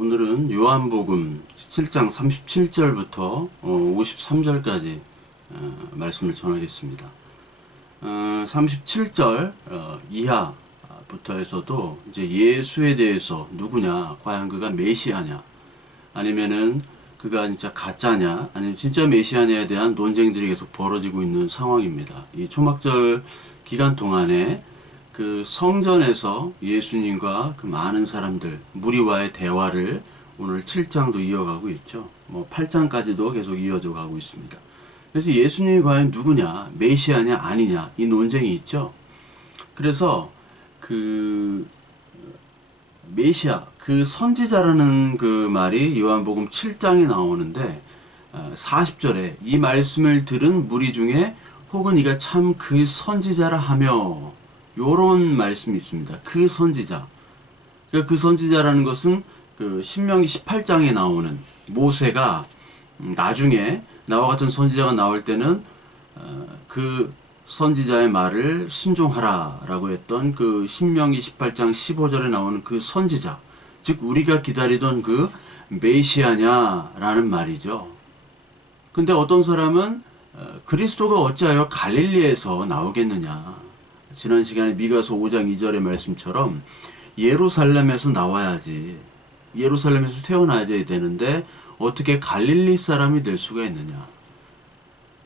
오늘은 요한복음 7장 37절부터 53절까지 말씀을 전하겠습니다. 37절 이하부터 해서도 이제 예수에 대해서 누구냐, 과연 그가 메시아냐, 아니면은 그가 진짜 가짜냐, 아니면 진짜 메시아냐에 대한 논쟁들이 계속 벌어지고 있는 상황입니다. 이 초막절 기간 동안에 그 성전에서 예수님과 그 많은 사람들, 무리와의 대화를 오늘 7장도 이어가고 있죠. 8장까지도 계속 이어져 가고 있습니다. 그래서 예수님이 과연 누구냐, 메시아냐, 아니냐, 이 논쟁이 있죠. 그래서 그 메시아, 그 선지자라는 그 말이 요한복음 7장에 나오는데 40절에 이 말씀을 들은 무리 중에 혹은 이가 참 그 선지자라 하며, 요런 말씀이 있습니다. 그 선지자. 그러니까 그 선지자라는 것은 그 신명기 18장에 나오는 모세가 나중에 나와 같은 선지자가 나올 때는 그 선지자의 말을 순종하라 라고 했던 그 신명기 18장 15절에 나오는 그 선지자, 즉 우리가 기다리던 그 메시아냐라는 말이죠. 근데 어떤 사람은 그리스도가 어찌하여 갈릴리에서 나오겠느냐, 지난 시간에 미가서 5장 2절의 말씀처럼 예루살렘에서 나와야지, 예루살렘에서 태어나야 되는데 어떻게 갈릴리 사람이 될 수가 있느냐.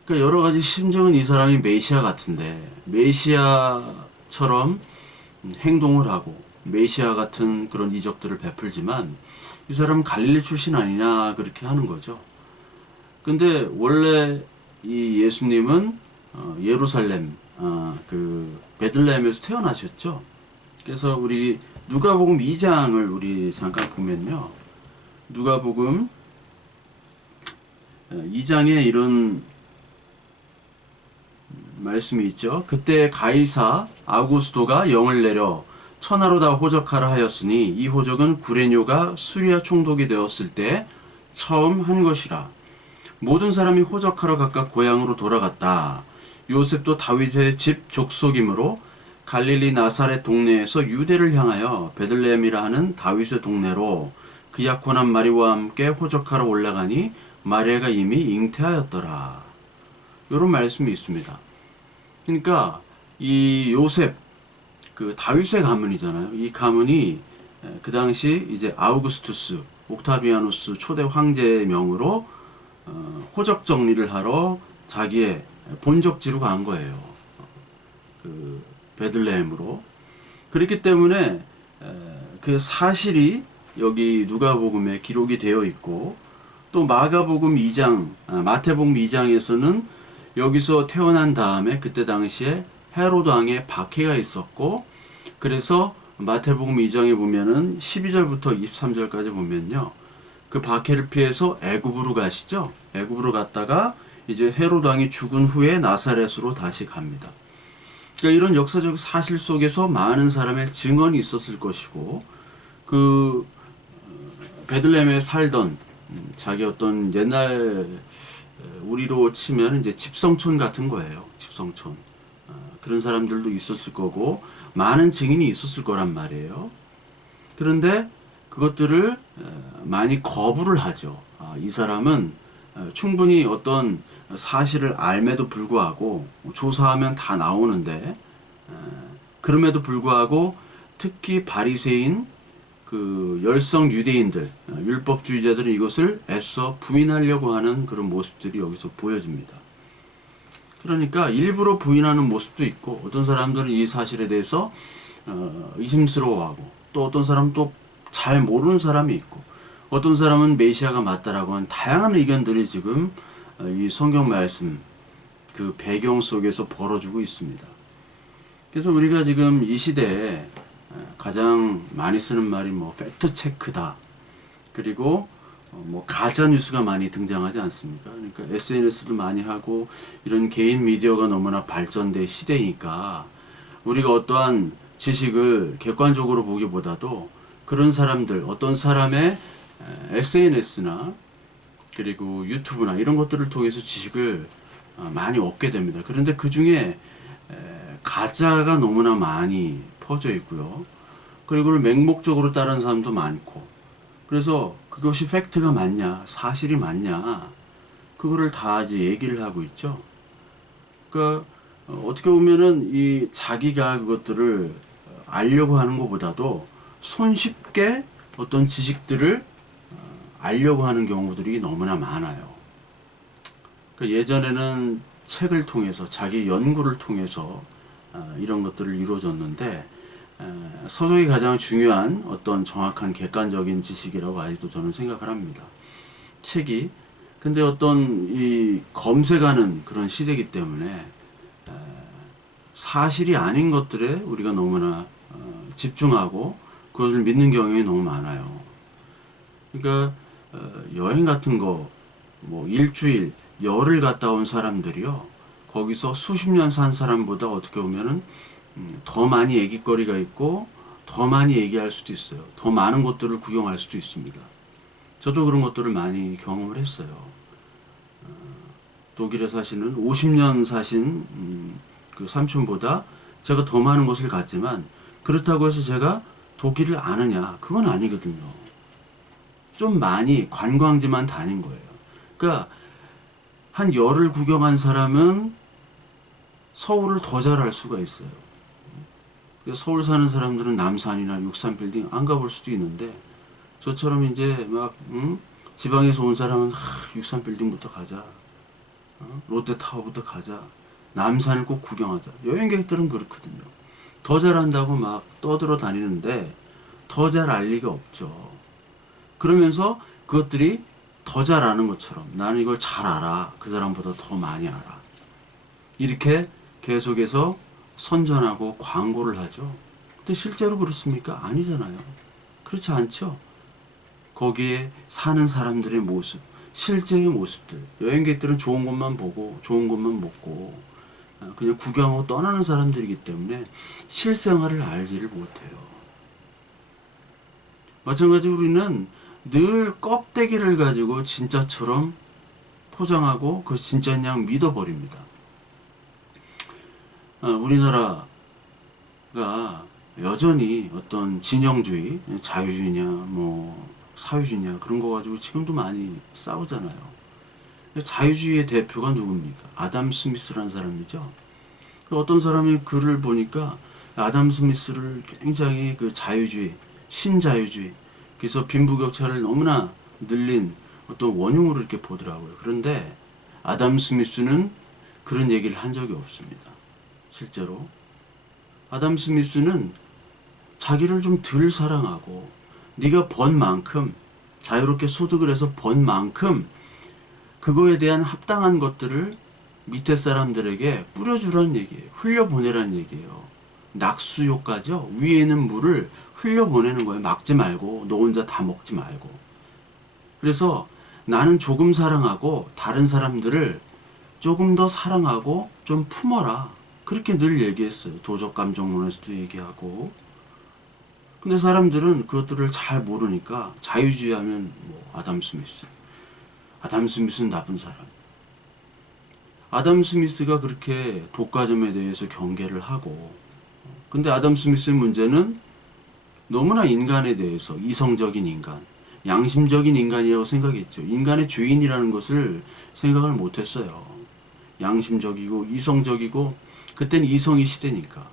그러니까 여러 가지 심정은 이 사람이 메시아 같은데, 메시아처럼 행동을 하고 메시아 같은 그런 이적들을 베풀지만 이 사람은 갈릴리 출신 아니냐, 그렇게 하는 거죠. 근데 원래 이 예수님은 예루살렘, 그 베들레헴에서 태어나셨죠. 그래서 우리 누가복음 2장을 우리 잠깐 보면요, 누가복음 2장에 이런 말씀이 있죠. 그때 가이사 아우구스도가 영을 내려 천하로 다 호적하라 하였으니 이 호적은 구레뇨가 수리아 총독이 되었을 때 처음 한 것이라. 모든 사람이 호적하러 각각 고향으로 돌아갔다. 요셉도 다윗의 집 족속이므로 갈릴리 나사렛 동네에서 유대를 향하여 베들레헴이라 하는 다윗의 동네로 그 약혼한 마리아와 함께 호적하러 올라가니 마리아가 이미 잉태하였더라. 이런 말씀이 있습니다. 그러니까 이 요셉, 그 다윗의 가문이잖아요. 이 가문이 그 당시 이제 아우구스투스, 옥타비아누스 초대 황제의 명으로 호적 정리를 하러 자기의 본적지로 간 거예요. 그 베들레헴으로. 그렇기 때문에 그 사실이 여기 누가복음에 기록이 되어 있고, 또 마가복음 2장, 마태복음 2장에서는 여기서 태어난 다음에 그때 당시에 헤로드 왕의 박해가 있었고, 그래서 마태복음 2장에 보면은 12절부터 23절까지 보면요, 그 박해를 피해서 애굽으로 가시죠. 애굽으로 갔다가 이제 헤로드 왕이 죽은 후에 나사렛으로 다시 갑니다. 그러니까 이런 역사적 사실 속에서 많은 사람의 증언이 있었을 것이고, 그 베들레헴에 살던 자기 어떤 옛날 우리로 치면 이제 집성촌 같은 거예요. 집성촌. 그런 사람들도 있었을 거고 많은 증인이 있었을 거란 말이에요. 그런데 그것들을 많이 거부를 하죠. 이 사람은 충분히 어떤 사실을 알매도 불구하고, 조사하면 다 나오는데 그럼에도 불구하고 특히 바리새인, 그 열성 유대인들, 율법주의자들은 이것을 애써 부인하려고 하는 그런 모습들이 여기서 보여집니다. 그러니까 일부러 부인하는 모습도 있고, 어떤 사람들은 이 사실에 대해서 의심스러워하고, 또 어떤 사람은 또 잘 모르는 사람이 있고, 어떤 사람은 메시아가 맞다라고 하는 다양한 의견들이 지금 이 성경 말씀 그 배경 속에서 벌어지고 있습니다. 그래서 우리가 지금 이 시대에 가장 많이 쓰는 말이 팩트 체크다, 그리고 가짜 뉴스가 많이 등장하지 않습니까? 그러니까 SNS도 많이 하고 이런 개인 미디어가 너무나 발전된 시대니까 우리가 어떠한 지식을 객관적으로 보기보다도 그런 사람들, 어떤 사람의 SNS나 그리고 유튜브나 이런 것들을 통해서 지식을 많이 얻게 됩니다. 그런데 그 중에 가짜가 너무나 많이 퍼져 있고요. 그리고 맹목적으로 따르는 사람도 많고, 그래서 그것이 팩트가 맞냐, 사실이 맞냐, 그거를 다 이제 얘기를 하고 있죠. 그러니까 어떻게 보면은 이 자기가 그것들을 알려고 하는 것보다도 손쉽게 어떤 지식들을 알려고 하는 경우들이 너무나 많아요. 그러니까 예전에는 책을 통해서 자기 연구를 통해서 이런 것들을 이루어졌는데, 서적이 가장 중요한 어떤 정확한 객관적인 지식이라고 아직도 저는 생각을 합니다. 책이. 근데 어떤 이 검색하는 그런 시대이기 때문에 사실이 아닌 것들에 우리가 너무나 집중하고 그것을 믿는 경향이 너무 많아요. 그러니까 여행 같은 거 뭐 일주일, 열흘 갔다 온 사람들이요, 거기서 수십 년 산 사람보다 어떻게 보면은 더 많이 얘기거리가 있고 더 많이 얘기할 수도 있어요. 더 많은 것들을 구경할 수도 있습니다. 저도 그런 것들을 많이 경험을 했어요. 독일에 사시는 50년 사신 그 삼촌보다 제가 더 많은 곳을 갔지만, 그렇다고 해서 제가 독일을 아느냐, 그건 아니거든요. 좀 많이 관광지만 다닌 거예요. 그러니까 한 열흘 구경한 사람은 서울을 더 잘 알 수가 있어요. 서울 사는 사람들은 남산이나 63빌딩 안 가볼 수도 있는데, 저처럼 이제 막 지방에서 온 사람은 63빌딩부터 가자, 롯데타워부터 가자, 남산을 꼭 구경하자. 여행객들은 그렇거든요. 더 잘한다고 막 떠들어 다니는데 더 잘 알 리가 없죠. 그러면서 그것들이 더 잘 아는 것처럼, 나는 이걸 잘 알아, 그 사람보다 더 많이 알아, 이렇게 계속해서 선전하고 광고를 하죠. 근데 실제로 그렇습니까? 아니잖아요. 그렇지 않죠. 거기에 사는 사람들의 모습, 실제의 모습들, 여행객들은 좋은 것만 보고 좋은 것만 먹고 그냥 구경하고 떠나는 사람들이기 때문에 실생활을 알지를 못해요. 마찬가지로 우리는 늘 껍데기를 가지고 진짜처럼 포장하고 그 진짜인 양 믿어버립니다. 우리나라가 여전히 어떤 진영주의, 자유주의냐, 뭐 사유주의냐, 그런 거 가지고 지금도 많이 싸우잖아요. 자유주의의 대표가 누굽니까? 아담 스미스라는 사람이죠. 어떤 사람이 글을 보니까 아담 스미스를 굉장히 그 자유주의, 신자유주의, 그래서 빈부격차를 너무나 늘린 어떤 원흉으로 이렇게 보더라고요. 그런데 아담 스미스는 그런 얘기를 한 적이 없습니다. 실제로 아담 스미스는 자기를 좀 덜 사랑하고, 네가 번 만큼, 자유롭게 소득을 해서 번 만큼 그거에 대한 합당한 것들을 밑에 사람들에게 뿌려주라는 얘기예요. 흘려보내라는 얘기예요. 낙수효과죠. 위에 있는 물을 흘려보내는 거예요. 막지 말고, 너 혼자 다 먹지 말고. 그래서 나는 조금 사랑하고 다른 사람들을 조금 더 사랑하고 좀 품어라, 그렇게 늘 얘기했어요. 도적감정론에서도 얘기하고. 근데 사람들은 그것들을 잘 모르니까 자유주의 하면 뭐 아담 스미스, 아담 스미스는 나쁜 사람. 아담 스미스가 그렇게 독과점에 대해서 경계를 하고, 근데 아담 스미스의 문제는 너무나 인간에 대해서 이성적인 인간, 양심적인 인간이라고 생각했죠. 인간의 죄인이라는 것을 생각을 못했어요. 양심적이고 이성적이고, 그때는 이성의 시대니까.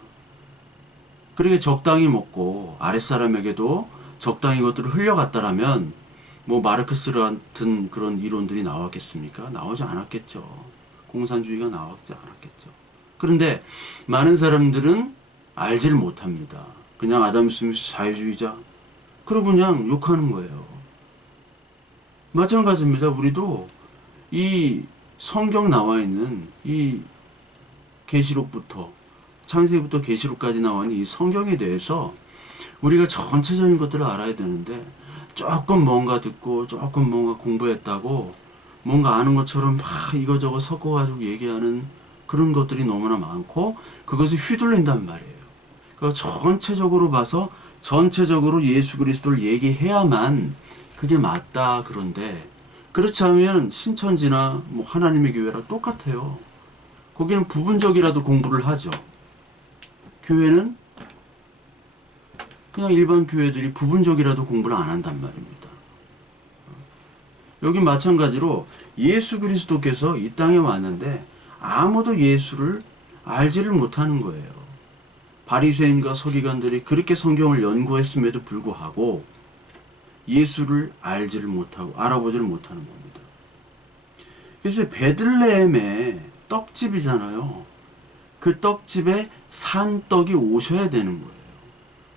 그렇게 적당히 먹고 아랫사람에게도 적당히 것들을 흘려갔다라면 뭐 마르크스 같은 그런 이론들이 나왔겠습니까? 나오지 않았겠죠. 공산주의가 나오지 않았겠죠. 그런데 많은 사람들은 알지를 못합니다. 그냥 아담 스미스 자유주의자, 그러고 그냥 욕하는 거예요. 마찬가지입니다. 우리도 이 성경 나와 있는 이 계시록부터, 창세기부터 계시록까지 나온 이 성경에 대해서 우리가 전체적인 것들을 알아야 되는데, 조금 뭔가 듣고 조금 뭔가 공부했다고 뭔가 아는 것처럼 막 이거저거 섞어가지고 얘기하는 그런 것들이 너무나 많고, 그것을 휘둘린단 말이에요. 그러니까 전체적으로 봐서 전체적으로 예수 그리스도를 얘기해야만 그게 맞다. 그런데 그렇지 않으면 신천지나 뭐 하나님의 교회랑 똑같아요. 거기는 부분적이라도 공부를 하죠. 교회는 그냥 일반 교회들이 부분적이라도 공부를 안 한단 말입니다. 여기 마찬가지로 예수 그리스도께서 이 땅에 왔는데 아무도 예수를 알지를 못하는 거예요. 바리새인과 서기관들이 그렇게 성경을 연구했음에도 불구하고 예수를 알지를 못하고 알아보지를 못하는 겁니다. 그래서 베들레헴의 떡집이잖아요. 그 떡집에 산떡이 오셔야 되는 거예요.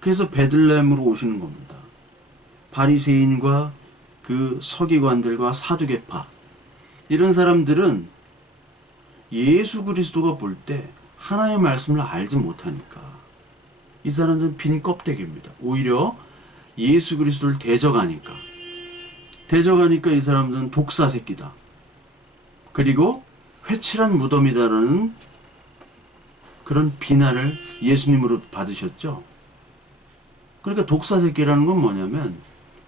그래서 베들레헴으로 오시는 겁니다. 바리새인과 그 서기관들과 사두개파, 이런 사람들은 예수 그리스도가 볼 때 하나님의 말씀을 알지 못하니까 이 사람들은 빈 껍데기입니다. 오히려 예수 그리스도를 대적하니까 이 사람들은 독사 새끼다, 그리고 회칠한 무덤이다라는 그런 비난을 예수님으로 받으셨죠. 그러니까 독사 새끼라는 건 뭐냐면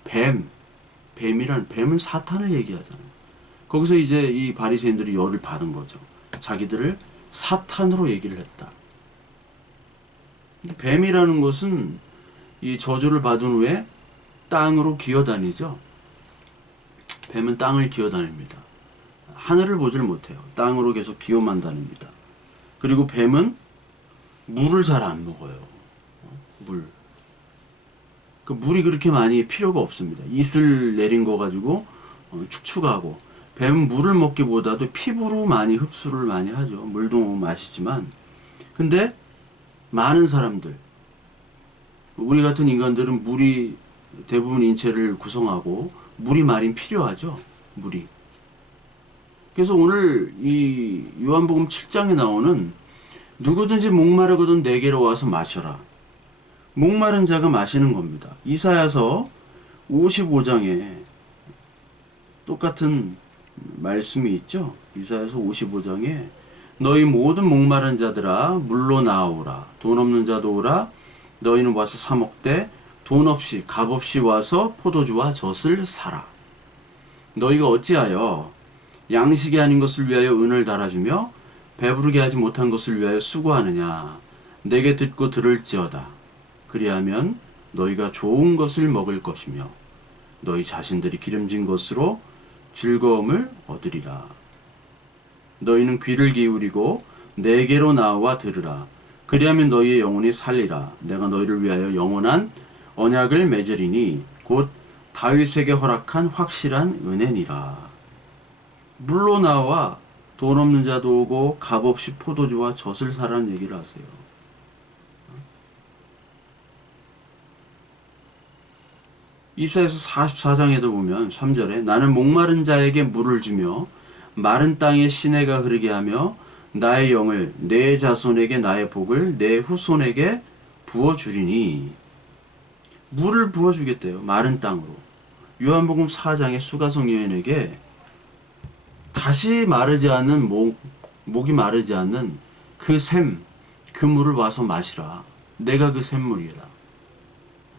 뱀은 사탄을 얘기하잖아요. 거기서 이제 이 바리새인들이 열을 받은 거죠. 자기들을 사탄으로 얘기를 했다. 뱀이라는 것은 이 저주를 받은 후에 땅으로 기어다니죠. 뱀은 땅을 기어다닙니다. 하늘을 보질 못해요. 땅으로 계속 기어만 다닙니다. 그리고 뱀은 물을 잘 안 먹어요. 그 물이 그렇게 많이 필요가 없습니다. 이슬 내린 거 가지고 축축하고, 뱀은 물을 먹기보다도 피부로 많이 흡수를 많이 하죠. 물도 마시지만. 근데 많은 사람들, 우리 같은 인간들은 물이 대부분 인체를 구성하고 물이 많이 필요하죠. 물이. 그래서 오늘 이 요한복음 7장에 나오는 누구든지 목마르거든 내게로 와서 마셔라. 목마른 자가 마시는 겁니다. 이사야서 55장에 똑같은 말씀이 있죠. 이사야서 55장에 너희 모든 목마른 자들아 물로 나오라. 돈 없는 자도 오라. 너희는 와서 사 먹되 돈 없이 값 없이 와서 포도주와 젖을 사라. 너희가 어찌하여 양식이 아닌 것을 위하여 은을 달아주며 배부르게 하지 못한 것을 위하여 수고하느냐. 내게 듣고 들을지어다. 그리하면 너희가 좋은 것을 먹을 것이며 너희 자신들이 기름진 것으로 즐거움을 얻으리라. 너희는 귀를 기울이고 내게로 나와 들으라. 그리하면 너희의 영혼이 살리라. 내가 너희를 위하여 영원한 언약을 맺으리니 곧 다윗에게 허락한 확실한 은혜니라. 물로 나와 돈 없는 자도 오고 값없이 포도주와 젖을 사라는 얘기를 하세요. 이사야서 44장에도 보면 3절에 나는 목마른 자에게 물을 주며 마른 땅에 시내가 흐르게 하며 나의 영을 내 자손에게 나의 복을 내 후손에게 부어주리니. 물을 부어주겠대요. 마른 땅으로. 요한복음 4장의 수가성 여인에게 다시 마르지 않는 목이 마르지 않는 그 물을 와서 마시라. 내가 그 샘물이라.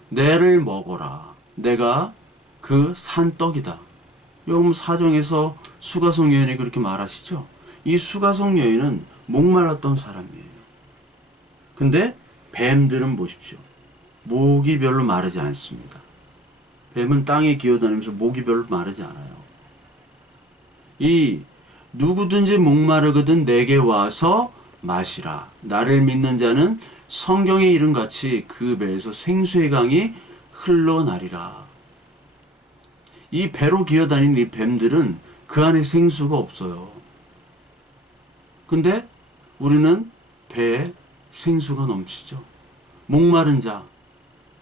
내를 먹어라. 내가 그 산떡이다. 요한복음 4장에서 수가성 여인이 그렇게 말하시죠. 이 수가성 여인은 목말랐던 사람이에요. 근데 뱀들은 보십시오. 목이 별로 마르지 않습니다. 뱀은 땅에 기어다니면서 목이 별로 마르지 않아요. 이 누구든지 목마르거든 내게 와서 마시라. 나를 믿는 자는 성경의 이름같이 그 배에서 생수의 강이 흘러나리라. 이 배로 기어다니는 이 뱀들은 그 안에 생수가 없어요. 근데 우리는 배에 생수가 넘치죠. 목마른 자,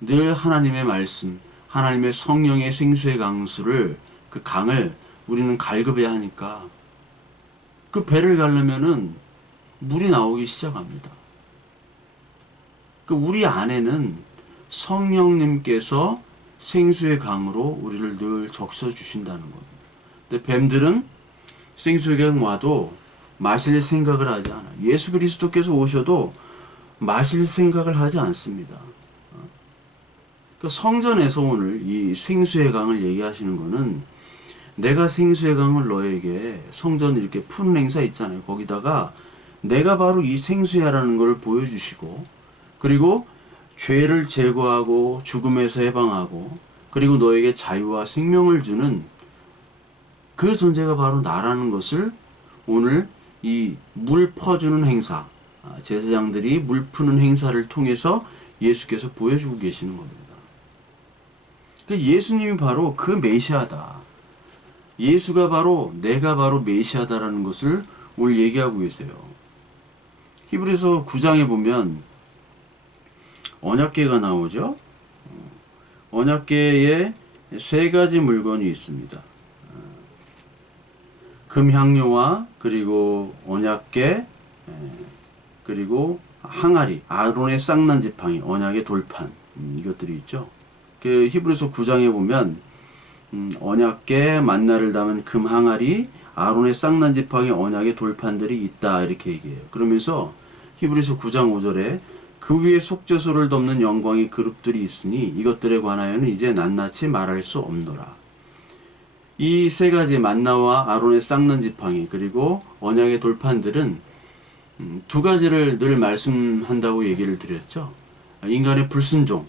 늘 하나님의 말씀, 하나님의 성령의 생수의 강수를, 그 강을 우리는 갈급해야 하니까 그 배를 가려면은 물이 나오기 시작합니다. 그 우리 안에는 성령님께서 생수의 강으로 우리를 늘 적셔 주신다는 겁니다. 근데 뱀들은 생수의 강 와도 마실 생각을 하지 않아요. 예수 그리스도께서 오셔도 마실 생각을 하지 않습니다. 그 성전에서 오늘 이 생수의 강을 얘기하시는 거는 내가 생수의 강을 너에게, 성전 이렇게 푸는 행사 있잖아요. 거기다가 내가 바로 이 생수야라는 걸 보여주시고, 그리고 죄를 제거하고 죽음에서 해방하고, 그리고 너에게 자유와 생명을 주는 그 존재가 바로 나라는 것을 오늘 이 물 퍼주는 행사, 제사장들이 물 푸는 행사를 통해서 예수께서 보여주고 계시는 겁니다. 예수님이 바로 그 메시아다. 예수가 바로 내가 바로 메시아다라는 것을 오늘 얘기하고 계세요. 히브리서 9장에 보면 언약궤가 나오죠. 언약궤에 세 가지 물건이 있습니다. 금향료와 그리고 언약궤 그리고 항아리, 아론의 쌍난 지팡이, 언약의 돌판, 이것들이 있죠. 그 히브리서 9장에 보면 언약궤, 만나를 담은 금 항아리, 아론의 쌍난 지팡이, 언약의 돌판들이 있다 이렇게 얘기해요. 그러면서 히브리서 9장 5절에 그 위에 속죄소를 덮는 영광의 그룹들이 있으니 이것들에 관하여는 이제 낱낱이 말할 수 없노라. 이 세 가지 만나와 아론의 쌍난 지팡이 그리고 언약의 돌판들은 두 가지를 늘 말씀한다고 얘기를 드렸죠. 인간의 불순종,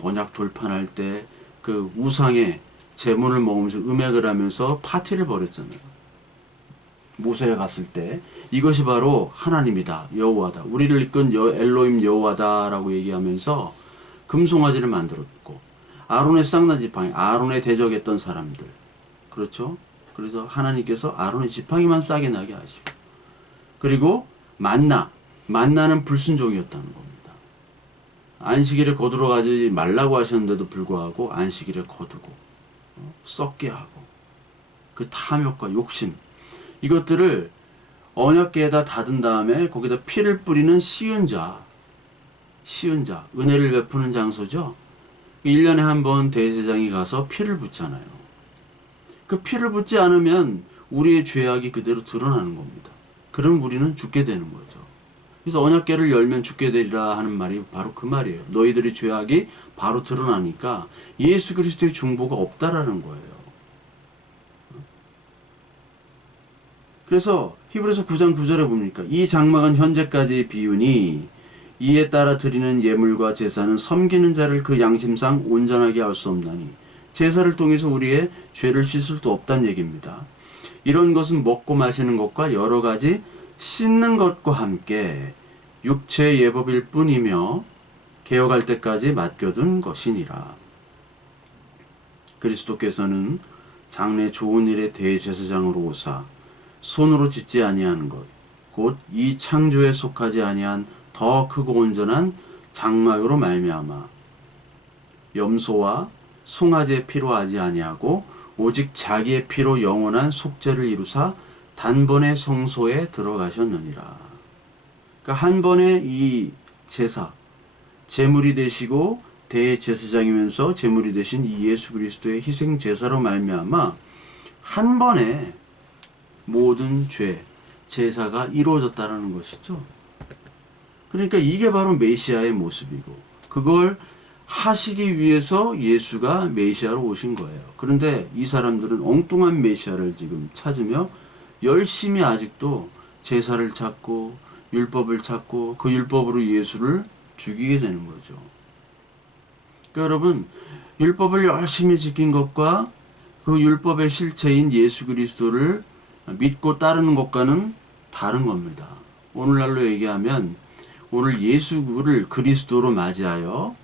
언약 돌판할 때 그 우상의 제물을 먹으면서 음행을 하면서 파티를 벌였잖아요. 모세가 갔을 때 이것이 바로 하나님이다, 여호와다, 우리를 이끈 엘로힘 여호와다라고 얘기하면서 금송아지를 만들었고, 아론의 쌍난 지팡이, 아론에 대적했던 사람들, 그렇죠? 그래서 하나님께서 아론의 지팡이만 싸게 나게 하시고, 그리고 만나는 불순종이었다는 겁니다. 안식일에 거두러 가지 말라고 하셨는데도 불구하고 안식일에 거두고 썩게 하고, 그 탐욕과 욕심, 이것들을 언약궤에다 닫은 다음에 거기다 피를 뿌리는 시은자, 은혜를 베푸는 장소죠. 1년에 한 번 대제사장이 가서 피를 붓잖아요. 그 피를 붓지 않으면 우리의 죄악이 그대로 드러나는 겁니다. 그럼 우리는 죽게 되는 거죠. 그래서 언약궤를 열면 죽게 되리라 하는 말이 바로 그 말이에요. 너희들의 죄악이 바로 드러나니까 예수 그리스도의 중보가 없다라는 거예요. 그래서 히브리서 9장 9절에 보니까 이 장막은 현재까지의 비유니 이에 따라 드리는 예물과 제사는 섬기는 자를 그 양심상 온전하게 할 수 없나니 제사를 통해서 우리의 죄를 씻을 수 없다는 얘기입니다. 이런 것은 먹고 마시는 것과 여러 가지 씻는 것과 함께 육체의 예법일 뿐이며 개혁할 때까지 맡겨둔 것이니라. 그리스도께서는 장래 좋은 일의 대제사장으로 오사 손으로 짓지 아니한 것, 곧 이 창조에 속하지 아니한 더 크고 온전한 장막으로 말미암아 염소와 송아지의 피로 하지 아니하고 오직 자기의 피로 영원한 속죄를 이루사 단번에 성소에 들어가셨느니라. 그러니까 한 번에 이 제사, 제물이 되시고 대제사장이면서 제물이 되신 이 예수 그리스도의 희생 제사로 말미암아 한 번에 모든 죄, 제사가 이루어졌다는 것이죠. 그러니까 이게 바로 메시아의 모습이고, 그걸 하시기 위해서 예수가 메시아로 오신 거예요. 그런데 이 사람들은 엉뚱한 메시아를 지금 찾으며 열심히 아직도 제사를 찾고 율법을 찾고 그 율법으로 예수를 죽이게 되는 거죠. 그러니까 여러분, 율법을 열심히 지킨 것과 그 율법의 실체인 예수 그리스도를 믿고 따르는 것과는 다른 겁니다. 오늘날로 얘기하면 오늘 예수를 그리스도로 맞이하여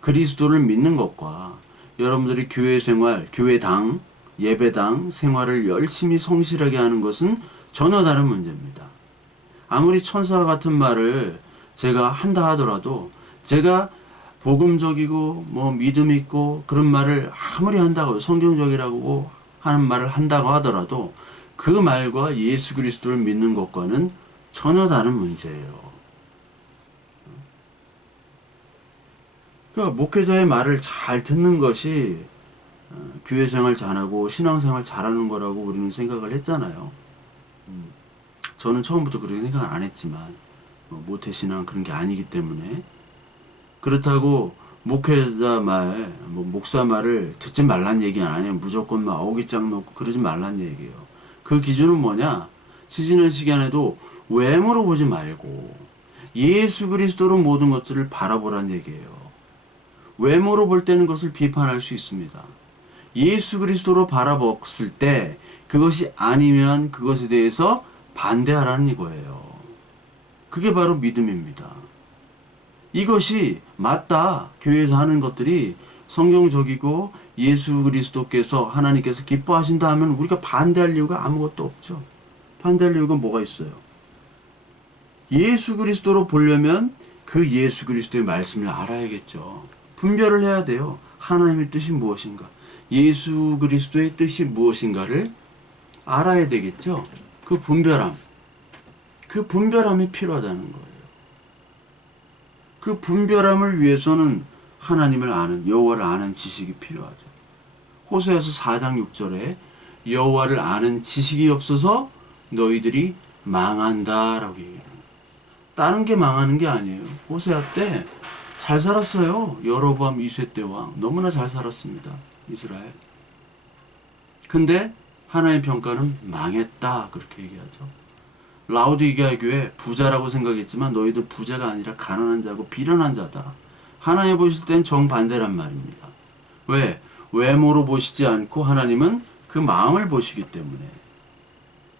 그리스도를 믿는 것과 여러분들이 교회 생활, 교회당, 예배당 생활을 열심히 성실하게 하는 것은 전혀 다른 문제입니다. 아무리 천사와 같은 말을 제가 한다 하더라도, 제가 복음적이고 믿음 있고 그런 말을 아무리 한다고, 성경적이라고 하는 말을 한다고 하더라도 그 말과 예수 그리스도를 믿는 것과는 전혀 다른 문제예요. 그러니까 목회자의 말을 잘 듣는 것이 교회 생활 잘하고 신앙생활 잘하는 거라고 우리는 생각을 했잖아요. 저는 처음부터 그렇게 생각을 안 했지만 모태신앙 그런 게 아니기 때문에. 그렇다고 목회자 말, 목사 말을 듣지 말란 얘기는 아니에요. 무조건 막 어깃장 놓고 그러지 말란 얘기예요. 그 기준은 뭐냐? 지지난 시간에도 외모로 보지 말고 예수 그리스도로 모든 것들을 바라보란 얘기예요. 외모로 볼 때는 그것을 비판할 수 있습니다. 예수 그리스도로 바라봤을 때 그것이 아니면 그것에 대해서 반대하라는 이거예요. 그게 바로 믿음입니다. 이것이 맞다. 교회에서 하는 것들이 성경적이고 예수 그리스도께서 하나님께서 기뻐하신다 하면 우리가 반대할 이유가 아무것도 없죠. 반대할 이유가 뭐가 있어요? 예수 그리스도로 보려면 그 예수 그리스도의 말씀을 알아야겠죠. 분별을 해야 돼요. 하나님의 뜻이 무엇인가? 예수 그리스도의 뜻이 무엇인가를 알아야 되겠죠. 그 분별함이 필요하다는 거예요. 그 분별함을 위해서는 하나님을 아는, 여호와를 아는 지식이 필요하죠. 호세아서 4장 6절에 여호와를 아는 지식이 없어서 너희들이 망한다라고 얘기해요. 다른 게 망하는 게 아니에요. 호세아 때 잘 살았어요. 여로보암 2세 때 왕. 너무나 잘 살았습니다. 이스라엘. 근데 하나님의 평가는 망했다. 그렇게 얘기하죠. 라오디게아 교회 부자라고 생각했지만 너희들 부자가 아니라 가난한 자고 비련한 자다. 하나님 보실 땐 정반대란 말입니다. 왜? 외모로 보시지 않고 하나님은 그 마음을 보시기 때문에.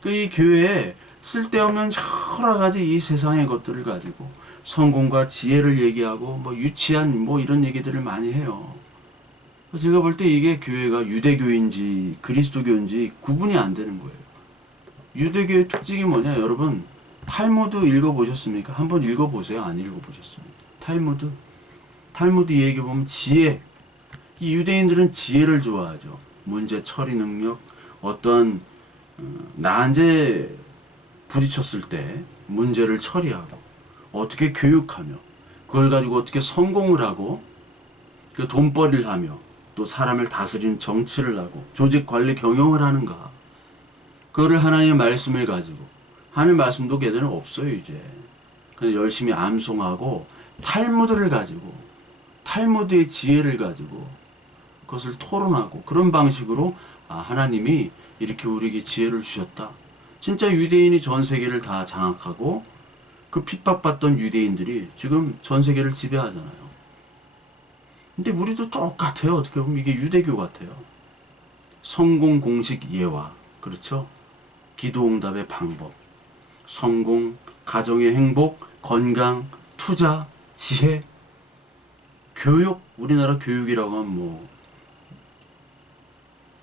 이 교회에 쓸데없는 여러 가지 이 세상의 것들을 가지고 성공과 지혜를 얘기하고 유치한 이런 얘기들을 많이 해요. 제가 볼 때 이게 교회가 유대교인지 그리스도교인지 구분이 안 되는 거예요. 유대교의 특징이 뭐냐, 여러분? 탈무드 읽어보셨습니까? 한번 읽어보세요. 안 읽어보셨습니까? 탈무드 얘기 보면 지혜. 이 유대인들은 지혜를 좋아하죠. 문제 처리 능력, 어떤 난제 부딪혔을 때 문제를 처리하고 어떻게 교육하며 그걸 가지고 어떻게 성공을 하고 그 돈벌이를 하며 또 사람을 다스리는 정치를 하고 조직 관리 경영을 하는가. 그거를 하나님의 말씀을 가지고, 하나님의 말씀도 걔들은 없어요 이제. 그냥 열심히 암송하고 탈무드를 가지고, 탈무드의 지혜를 가지고 그것을 토론하고, 그런 방식으로 하나님이 이렇게 우리에게 지혜를 주셨다. 진짜 유대인이 전 세계를 다 장악하고 그 핍박받던 유대인들이 지금 전 세계를 지배하잖아요. 근데 우리도 똑같아요. 어떻게 보면 이게 유대교 같아요. 성공 공식 예화, 그렇죠? 기도응답의 방법, 성공, 가정의 행복, 건강, 투자, 지혜, 교육. 우리나라 교육이라고 하면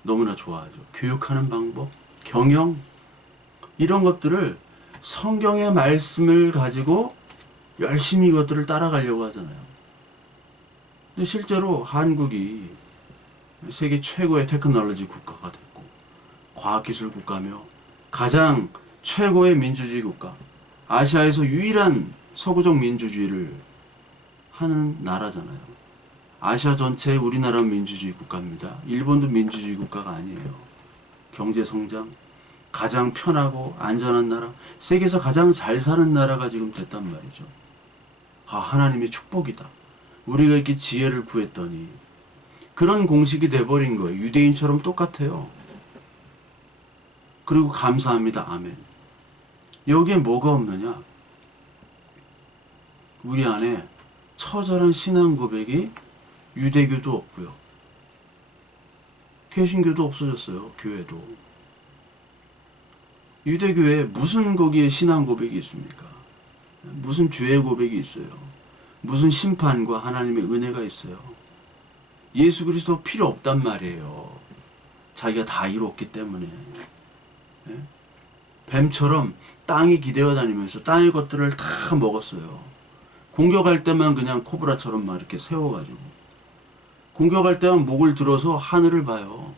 너무나 좋아하죠. 교육하는 방법, 경영, 이런 것들을 성경의 말씀을 가지고 열심히 이것들을 따라가려고 하잖아요. 근데 실제로 한국이 세계 최고의 테크놀로지 국가가 됐고 과학기술 국가며 가장 최고의 민주주의 국가, 아시아에서 유일한 서구적 민주주의를 하는 나라잖아요. 아시아 전체의 우리나라는 민주주의 국가입니다. 일본도 민주주의 국가가 아니에요. 경제성장, 가장 편하고 안전한 나라, 세계에서 가장 잘 사는 나라가 지금 됐단 말이죠. 하나님의 축복이다. 우리가 이렇게 지혜를 구했더니 그런 공식이 돼버린 거예요. 유대인처럼 똑같아요. 그리고 감사합니다. 아멘. 여기에 뭐가 없느냐? 우리 안에 처절한 신앙 고백이 유대교도 없고요. 개신교도 없어졌어요. 교회도. 유대교에 무슨 거기에 신앙 고백이 있습니까? 무슨 죄의 고백이 있어요? 무슨 심판과 하나님의 은혜가 있어요? 예수 그리스도 필요 없단 말이에요. 자기가 다 이뤘기 때문에. 뱀처럼 땅에 기대어 다니면서 땅의 것들을 다 먹었어요. 공격할 때만 그냥 코브라처럼 막 이렇게 세워가지고, 공격할 때만 목을 들어서 하늘을 봐요.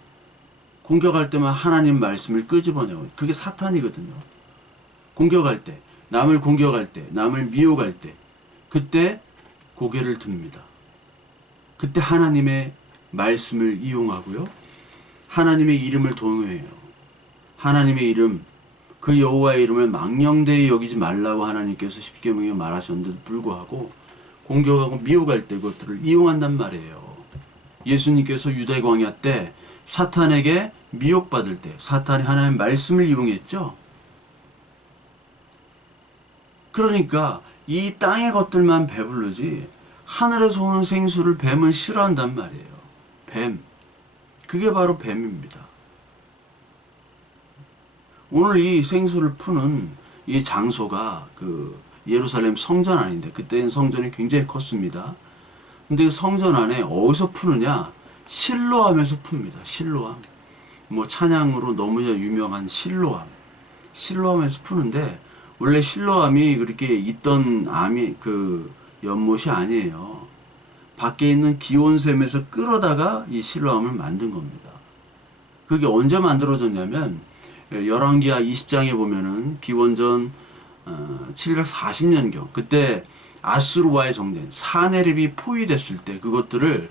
공격할 때만 하나님 말씀을 끄집어내요. 그게 사탄이거든요. 공격할 때, 남을 공격할 때, 남을 미혹할 때, 그때 고개를 듭니다. 그때 하나님의 말씀을 이용하고요. 하나님의 이름을 동요해요. 하나님의 이름, 그 여호와의 이름을 망령되이 여기지 말라고 하나님께서 십계명에 말하셨는데도 불구하고 공격하고 미혹할 때 그것들을 이용한단 말이에요. 예수님께서 유대 광야 때 사탄에게 미혹받을 때 사탄이 하나님의 말씀을 이용했죠. 그러니까 이 땅의 것들만 배부르지 하늘에서 오는 생수를 뱀은 싫어한단 말이에요. 뱀. 그게 바로 뱀입니다. 오늘 이 생수를 푸는 이 장소가 그 예루살렘 성전 안인데, 그때는 성전이 굉장히 컸습니다. 근데 그 성전 안에 어디서 푸느냐? 실로암에서 풉니다. 실로암. 뭐 찬양으로 너무나 유명한 실로암. 실로암에서 푸는데, 원래 실로암이 그렇게 있던 암이 그 연못이 아니에요. 밖에 있는 기온샘에서 끌어다가 이 실로암을 만든 겁니다. 그게 언제 만들어졌냐면 열왕기하 20장에 보면은 기원전 740년경, 그때 아수르와의 정된 사네립이 포위됐을 때 그것들을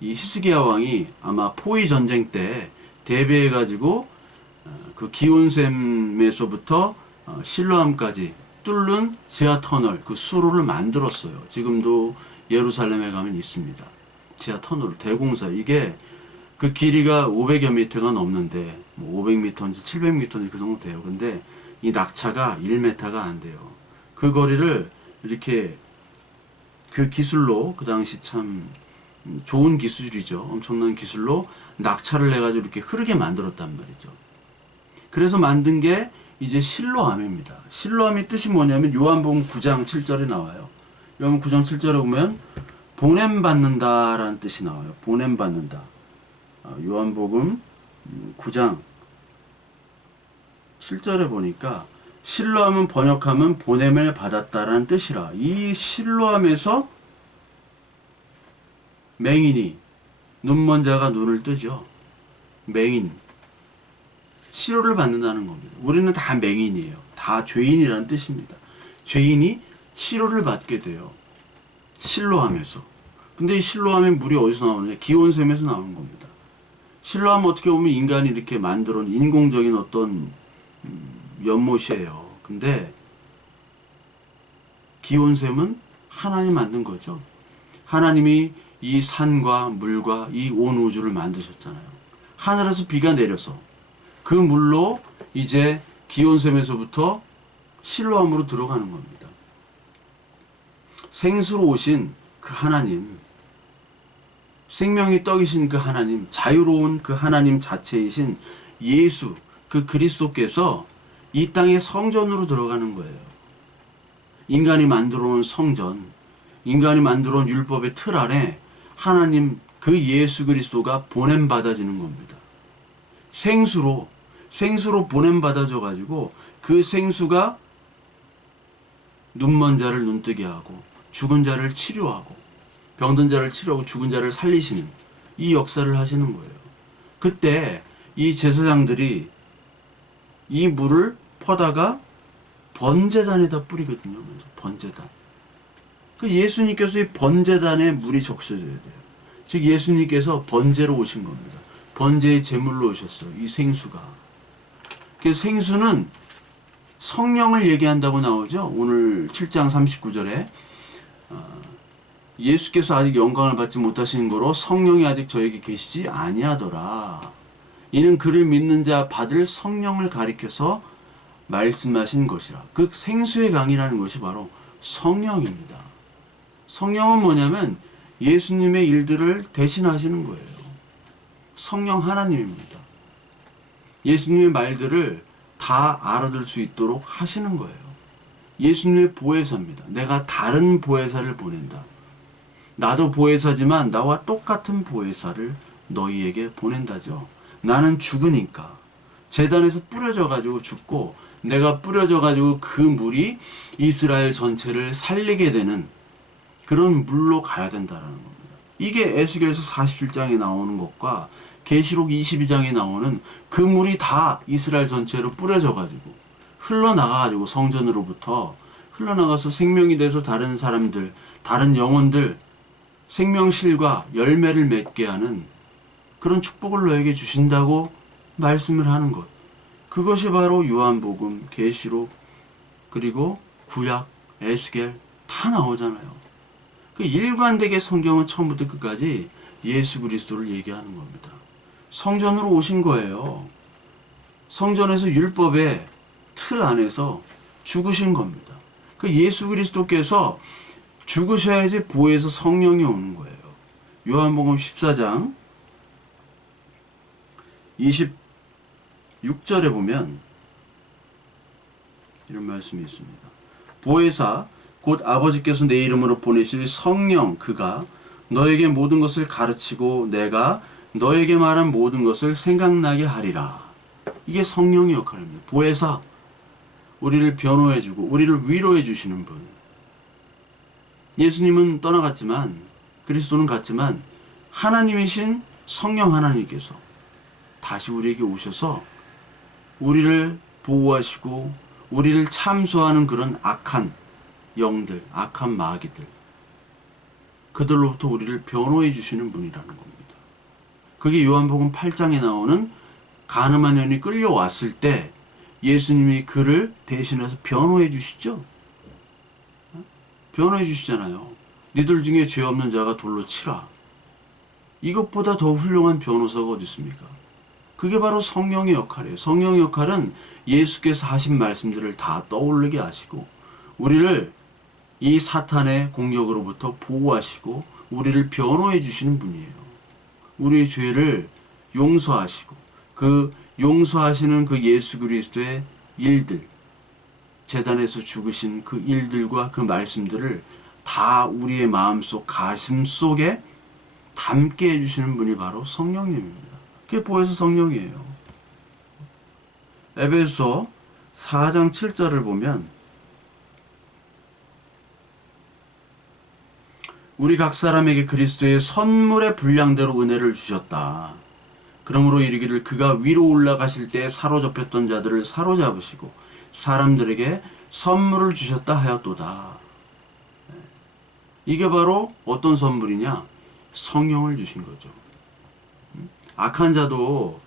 이 히스기야 왕이 아마 포위 전쟁 때 대비해 가지고 그 기온샘에서부터 실로암까지 뚫는 지하 터널, 그 수로를 만들었어요. 지금도 예루살렘에 가면 있습니다. 지하 터널 대공사. 이게 그 길이가 500여 미터가 넘는데, 뭐 500m인지 700m인지 그 정도 돼요. 근데 이 낙차가 1m가 안 돼요. 그 거리를 이렇게 그 기술로, 그 당시 참 좋은 기술이죠. 엄청난 기술로 낙차를 내가지고 이렇게 흐르게 만들었단 말이죠. 그래서 만든 게 이제 실로암입니다. 실로암의 뜻이 뭐냐면 요한복음 9장 7절에 나와요. 요한복음 9장 7절에 보면 보냄받는다라는 뜻이 나와요. 보냄받는다. 요한복음 9장 7절에 보니까 실로암은 번역하면 보냄을 받았다라는 뜻이라. 이 실로암에서 맹인이, 눈먼 자가 눈을 뜨죠. 맹인, 치료를 받는다는 겁니다. 우리는 다 맹인이에요. 다 죄인이라는 뜻입니다. 죄인이 치료를 받게 돼요. 실로암에서. 근데 이 실로암의 물이 어디서 나오느냐? 기온샘에서 나오는 겁니다. 실로암은 어떻게 보면 인간이 이렇게 만들어 놓은 인공적인 어떤 연못이에요. 근데 기온샘은 하나님이 만든 거죠. 하나님이 이 산과 물과 이 온 우주를 만드셨잖아요. 하늘에서 비가 내려서 그 물로 이제 기온샘에서부터 실로암으로 들어가는 겁니다. 생수로 오신 그 하나님, 생명이 떡이신 그 하나님, 자유로운 그 하나님 자체이신 예수, 그 그리스도께서 이 땅의 성전으로 들어가는 거예요. 인간이 만들어 놓은 성전, 인간이 만들어 놓은 율법의 틀 아래 하나님 그 예수 그리스도가 보냄받아지는 겁니다. 생수로 보냄받아져 가지고 그 생수가 눈먼 자를 눈뜨게 하고 죽은 자를 치료하고 병든 자를 치료하고 죽은 자를 살리시는 이 역사를 하시는 거예요. 그때 이 제사장들이 이 물을 퍼다가 번제단에다 뿌리거든요. 번제단. 그 예수님께서 이 번제단에 물이 적셔져야 돼요. 즉 예수님께서 번제로 오신 겁니다. 번제의 제물로 오셨어요. 이 생수가. 그 생수는 성령을 얘기한다고 나오죠. 오늘 7장 39절에 예수께서 아직 영광을 받지 못하시는 거로 성령이 아직 저에게 계시지 아니하더라. 이는 그를 믿는 자 받을 성령을 가리켜서 말씀하신 것이라. 그 생수의 강이라는 것이 바로 성령입니다. 성령은 뭐냐면 예수님의 일들을 대신하시는 거예요. 성령 하나님입니다. 예수님의 말들을 다 알아들 수 있도록 하시는 거예요. 예수님의 보혜사입니다. 내가 다른 보혜사를 보낸다. 나도 보혜사지만 나와 똑같은 보혜사를 너희에게 보낸다죠. 나는 죽으니까 제단에서 뿌려져 가지고 죽고 내가 뿌려져 가지고 그 물이 이스라엘 전체를 살리게 되는 그런 물로 가야 된다라는 겁니다. 이게 에스겔서 47장에 나오는 것과 계시록 22장에 나오는 그 물이 다 이스라엘 전체로 뿌려져 가지고 흘러나가 가지고 성전으로부터 흘러나가서 생명이 돼서 다른 사람들, 다른 영혼들 생명실과 열매를 맺게 하는 그런 축복을 너에게 주신다고 말씀을 하는 것. 그것이 바로 요한복음, 계시록, 그리고 구약, 에스겔 다 나오잖아요. 그 일관되게 성경은 처음부터 끝까지 예수 그리스도를 얘기하는 겁니다. 성전으로 오신 거예요. 성전에서 율법의 틀 안에서 죽으신 겁니다. 그 예수 그리스도께서 죽으셔야지 보혜사 성령이 오는 거예요. 요한복음 14장 6절에 보면 이런 말씀이 있습니다. 보혜사 곧 아버지께서 내 이름으로 보내실 성령 그가 너에게 모든 것을 가르치고 내가 너에게 말한 모든 것을 생각나게 하리라. 이게 성령의 역할입니다. 보혜사, 우리를 변호해주고 우리를 위로해주시는 분. 예수님은 떠나갔지만, 그리스도는 갔지만 하나님이신 성령 하나님께서 다시 우리에게 오셔서 우리를 보호하시고 우리를 참소하는 그런 악한 영들, 악한 마귀들, 그들로부터 우리를 변호해 주시는 분이라는 겁니다. 그게 요한복음 8장에 나오는 가늠한 여인이 끌려왔을 때 예수님이 그를 대신해서 변호해 주시죠. 변호해 주시잖아요. 니들 중에 죄 없는 자가 돌로 치라. 이것보다 더 훌륭한 변호사가 어디 있습니까? 그게 바로 성령의 역할이에요. 성령의 역할은 예수께서 하신 말씀들을 다 떠올리게 하시고 우리를 이 사탄의 공격으로부터 보호하시고 우리를 변호해 주시는 분이에요. 우리의 죄를 용서하시고 그 용서하시는 그 예수 그리스도의 일들, 제단에서 죽으신 그 일들과 그 말씀들을 다 우리의 마음속 가슴 속에 담게 해주시는 분이 바로 성령님입니다. 그게 보혜사 성령이에요. 에베소 4장 7절을 보면 우리 각 사람에게 그리스도의 선물의 분량대로 은혜를 주셨다. 그러므로 이르기를 그가 위로 올라가실 때 사로잡혔던 자들을 사로잡으시고 사람들에게 선물을 주셨다 하였도다. 이게 바로 어떤 선물이냐? 성령을 주신 거죠. 악한 자도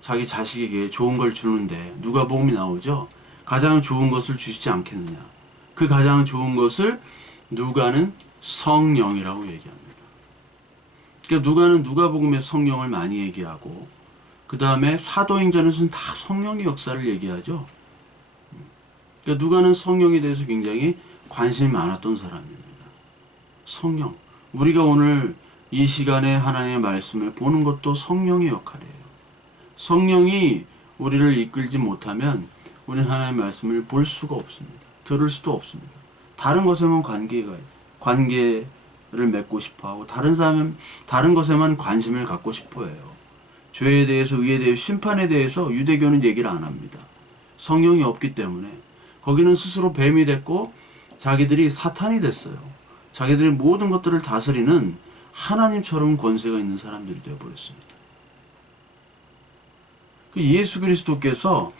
자기 자식에게 좋은 걸 주는데 누가복음이 나오죠. 가장 좋은 것을 주시지 않겠느냐. 그 가장 좋은 것을 누가는 성령이라고 얘기합니다. 그러니까 누가는 누가복음의 성령을 많이 얘기하고 그 다음에 사도행전에서는 다 성령의 역사를 얘기하죠. 그러니까 누가는 성령에 대해서 굉장히 관심이 많았던 사람입니다. 성령. 우리가 오늘 이 시간에 하나님의 말씀을 보는 것도 성령의 역할이에요. 성령이 우리를 이끌지 못하면 우리는 하나님의 말씀을 볼 수가 없습니다. 들을 수도 없습니다. 다른 것에만 관계를 맺고 싶어하고 다른 것에만 관심을 갖고 싶어해요. 죄에 대해서, 의에 대해서, 심판에 대해서 유대교는 얘기를 안 합니다. 성령이 없기 때문에 거기는 스스로 뱀이 됐고 자기들이 사탄이 됐어요. 자기들이 모든 것들을 다스리는 하나님처럼 권세가 있는 사람들이 되어버렸습니다. 예수 그리스도께서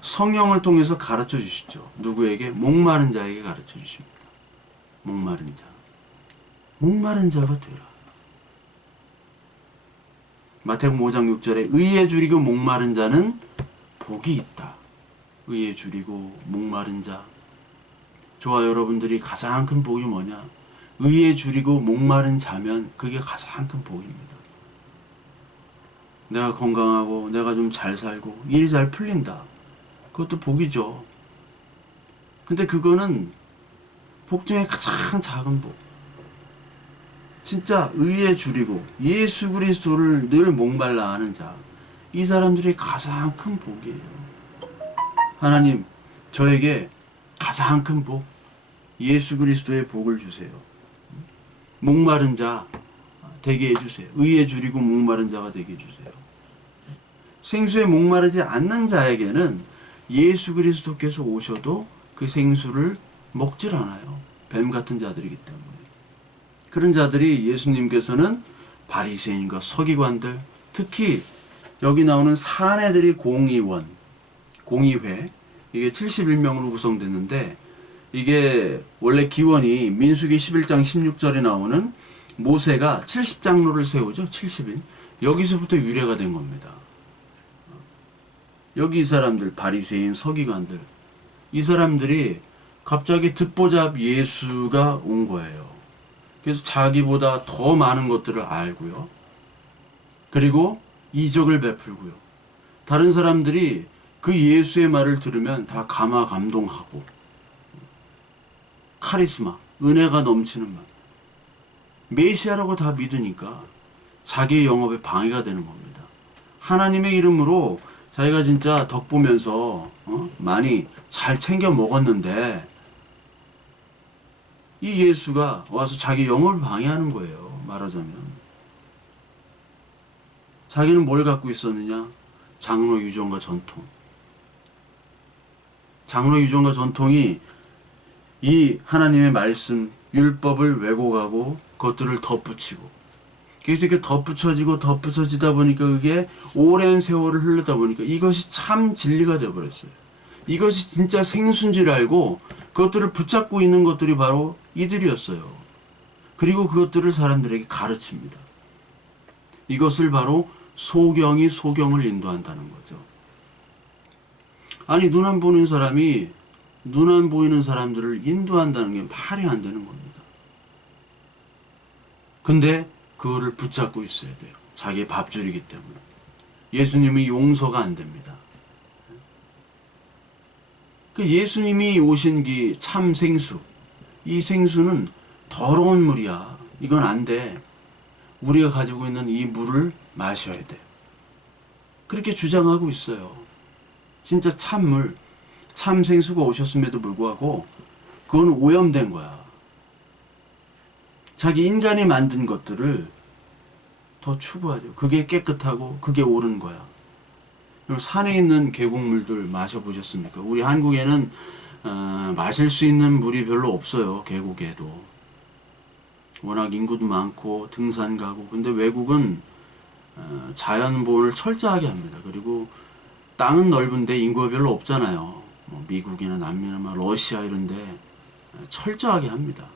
성령을 통해서 가르쳐 주시죠. 누구에게? 목마른 자에게 가르쳐 주십니다. 목마른 자. 목마른 자가 되라. 마태복음 5장 6절에 의에 줄이고 목마른 자는 복이 있다. 의에 줄이고 목마른 자. 저와 여러분들이 가장 큰 복이 뭐냐? 의에 줄이고 목마른 자면 그게 가장 큰 복입니다. 내가 건강하고 내가 좀 잘 살고 일이 잘 풀린다. 그것도 복이죠. 근데 그거는 복 중에 가장 작은 복. 진짜 의에 줄이고 예수 그리스도를 늘 목말라 하는 자. 이 사람들이 가장 큰 복이에요. 하나님, 저에게 가장 큰 복, 예수 그리스도의 복을 주세요. 목마른 자 되게 해주세요. 의에 줄이고 목마른 자가 되게 해주세요. 생수에 목마르지 않는 자에게는 예수 그리스도께서 오셔도 그 생수를 먹질 않아요. 뱀 같은 자들이기 때문에. 그런 자들이 예수님께서는 바리새인과 서기관들, 특히 여기 나오는 사내들이 공의회, 이게 71명으로 구성됐는데 이게 원래 기원이 민수기 11장 16절에 나오는 모세가 70장로를 세우죠. 70인. 여기서부터 유래가 된 겁니다. 여기 이 사람들, 바리새인, 서기관들, 이 사람들이 갑자기 듣보잡 예수가 온 거예요. 그래서 자기보다 더 많은 것들을 알고요. 그리고 이적을 베풀고요. 다른 사람들이 그 예수의 말을 들으면 다 감화감동하고 카리스마, 은혜가 넘치는 말. 메시아라고 다 믿으니까 자기의 영업에 방해가 되는 겁니다. 하나님의 이름으로 자기가 진짜 덕 보면서 많이 잘 챙겨 먹었는데 이 예수가 와서 자기 영업을 방해하는 거예요. 말하자면. 자기는 뭘 갖고 있었느냐? 장로 유전과 전통. 장로 유전과 전통이 이 하나님의 말씀, 율법을 왜곡하고 그것들을 덧붙이고 그래서 이렇게 덧붙여지다 보니까 그게 오랜 세월을 흐르다 보니까 이것이 참 진리가 되어버렸어요. 이것이 진짜 생수인 줄 알고 그것들을 붙잡고 있는 것들이 바로 이들이었어요. 그리고 그것들을 사람들에게 가르칩니다. 이것을 바로 소경이 소경을 인도한다는 거죠. 아니 눈 안 보는 사람이 눈 안 보이는 사람들을 인도한다는 게 말이 안 되는 겁니다. 근데 그거를 붙잡고 있어야 돼요. 자기의 밥줄이기 때문에. 예수님이 용서가 안 됩니다. 그 예수님이 오신 그 참 생수, 이 생수는 더러운 물이야. 이건 안 돼. 우리가 가지고 있는 이 물을 마셔야 돼. 그렇게 주장하고 있어요. 진짜 참물, 참 생수가 오셨음에도 불구하고 그건 오염된 거야. 자기 인간이 만든 것들을 더 추구하죠. 그게 깨끗하고 그게 옳은 거야. 산에 있는 계곡물들 마셔보셨습니까? 우리 한국에는 마실 수 있는 물이 별로 없어요. 계곡에도. 워낙 인구도 많고 등산 가고. 근데 외국은 자연 보호를 철저하게 합니다. 그리고 땅은 넓은데 인구가 별로 없잖아요. 뭐 미국이나 남미나 러시아 이런데 철저하게 합니다.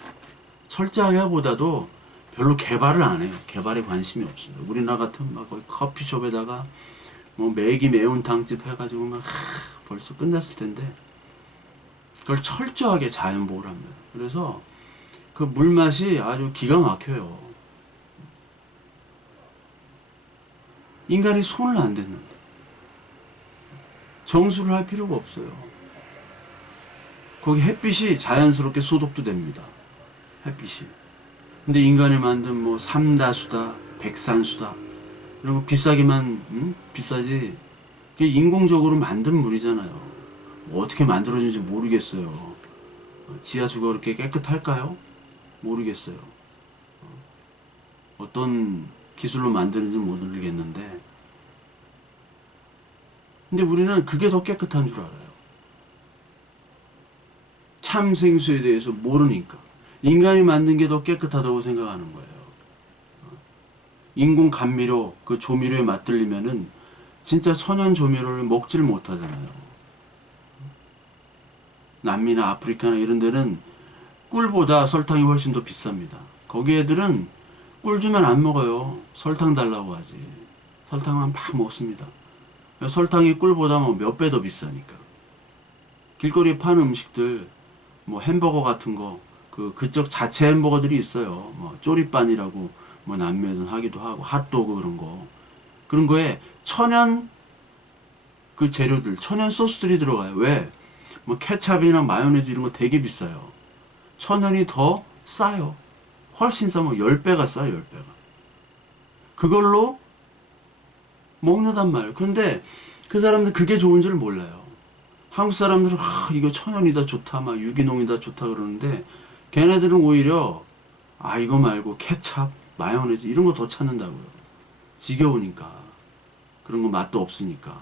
철저하게 하보다도 별로 개발을 안 해요. 개발에 관심이 없어요. 우리나라 같은 막 거의 커피숍에다가 뭐 매기 매운탕집 해가지고 막 벌써 끝났을 텐데 그걸 철저하게 자연 보호를 합니다. 그래서 그 물맛이 아주 기가 막혀요. 인간이 손을 안 댔는데 정수를 할 필요가 없어요. 거기 햇빛이 자연스럽게 소독도 됩니다. 햇빛이. 근데 인간이 만든 뭐 삼다수다, 백산수다 이런 거 비싸기만 비싸지. 그게 인공적으로 만든 물이잖아요. 뭐 어떻게 만들어진지 모르겠어요. 지하수가 그렇게 깨끗할까요? 모르겠어요. 어떤 기술로 만드는지 모르겠는데 근데 우리는 그게 더 깨끗한 줄 알아요. 참 생수에 대해서 모르니까 인간이 만든 게 더 깨끗하다고 생각하는 거예요. 인공 감미료, 그 조미료에 맛들리면은 진짜 천연 조미료를 먹질 못하잖아요. 남미나 아프리카나 이런 데는 꿀보다 설탕이 훨씬 더 비쌉니다. 거기 애들은 꿀 주면 안 먹어요. 설탕 달라고 하지. 설탕만 막 먹습니다. 설탕이 꿀보다 뭐 몇 배 더 비싸니까. 길거리에 파는 음식들, 뭐 햄버거 같은 거, 그쪽 자체 햄버거들이 있어요. 뭐 쪼리빤이라고 뭐 남미에서는 하기도 하고 핫도그 그런 거에 천연 그 재료들, 천연 소스들이 들어가요. 왜? 뭐 케찹이나 마요네즈 이런 거 되게 비싸요. 천연이 더 싸요. 훨씬 싸면 10배가 싸요, 10배가. 그걸로 먹는단 말이에요. 근데 그 사람들 그게 좋은 줄 몰라요. 한국 사람들은 이거 천연이다 좋다, 막 유기농이다 좋다 그러는데 걔네들은 오히려 이거 말고 케찹, 마요네즈 이런 거 더 찾는다고요. 지겨우니까. 그런 거 맛도 없으니까.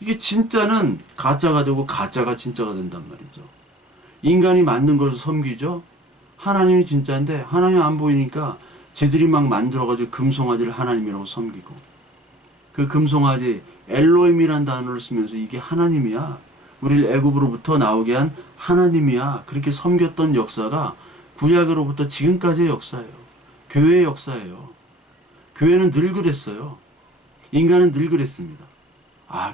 이게 진짜는 가짜가 되고 가짜가 진짜가 된단 말이죠. 인간이 만든 것을 섬기죠. 하나님이 진짜인데 하나님 안 보이니까 쟤들이 막 만들어가지고 금송아지를 하나님이라고 섬기고 그 금송아지 엘로힘이란 단어를 쓰면서 이게 하나님이야. 우리를 애굽으로부터 나오게 한 하나님이야. 그렇게 섬겼던 역사가 구약으로부터 지금까지의 역사예요. 교회의 역사예요. 교회는 늘 그랬어요. 인간은 늘 그랬습니다.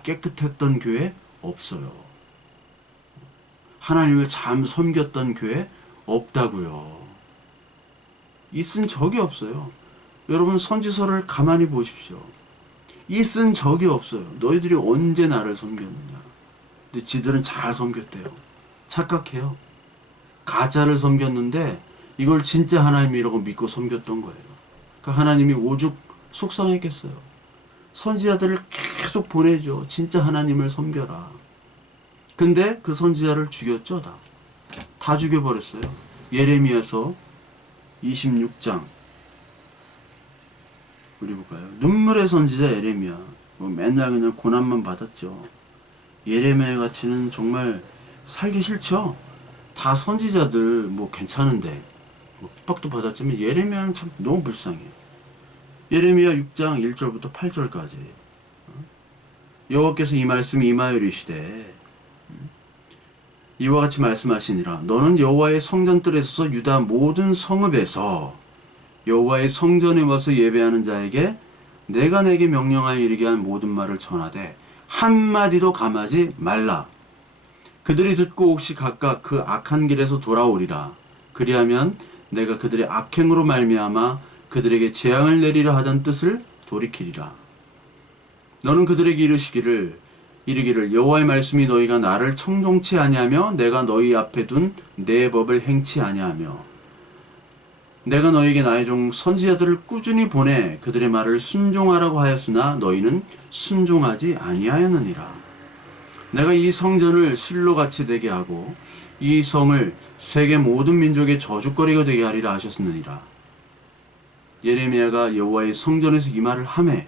깨끗했던 교회 없어요. 하나님을 참 섬겼던 교회 없다고요. 있은 적이 없어요. 여러분 선지서를 가만히 보십시오. 있은 적이 없어요. 너희들이 언제 나를 섬겼느냐. 근데 지들은 잘 섬겼대요. 착각해요. 가짜를 섬겼는데 이걸 진짜 하나님이라고 믿고 섬겼던 거예요. 그러니까 하나님이 오죽 속상했겠어요. 선지자들을 계속 보내죠. 진짜 하나님을 섬겨라. 근데 그 선지자를 죽였죠. 다 죽여버렸어요. 예레미야서 26장 우리 볼까요? 눈물의 선지자 예레미야. 맨날 그냥 고난만 받았죠. 예레미야 같이는 정말 살기 싫죠. 다 선지자들 괜찮은데 핍박도 받았지만 예레미야는 참 너무 불쌍해요. 예레미야 6장 1절부터 8절까지 여호와께서 이 말씀이 임하여이르시되 이와 같이 말씀하시니라. 너는 여호와의 성전뜰에 서서 유다 모든 성읍에서 여호와의 성전에 와서 예배하는 자에게 내가 내게 명령하여 이르게 한 모든 말을 전하되 한마디도 감하지 말라. 그들이 듣고 혹시 각각 그 악한 길에서 돌아오리라. 그리하면 내가 그들의 악행으로 말미암아 그들에게 재앙을 내리려 하던 뜻을 돌이키리라. 너는 그들에게 이르기를 여호와의 말씀이 너희가 나를 청종치 아니하며 내가 너희 앞에 둔 내 법을 행치 아니하며 내가 너희에게 나의 종 선지자들을 꾸준히 보내 그들의 말을 순종하라고 하였으나 너희는 순종하지 아니하였느니라. 내가 이 성전을 실로같이 되게 하고 이 성을 세계 모든 민족의 저주거리가 되게 하리라 하셨느니라. 예레미야가 여호와의 성전에서 이 말을 하매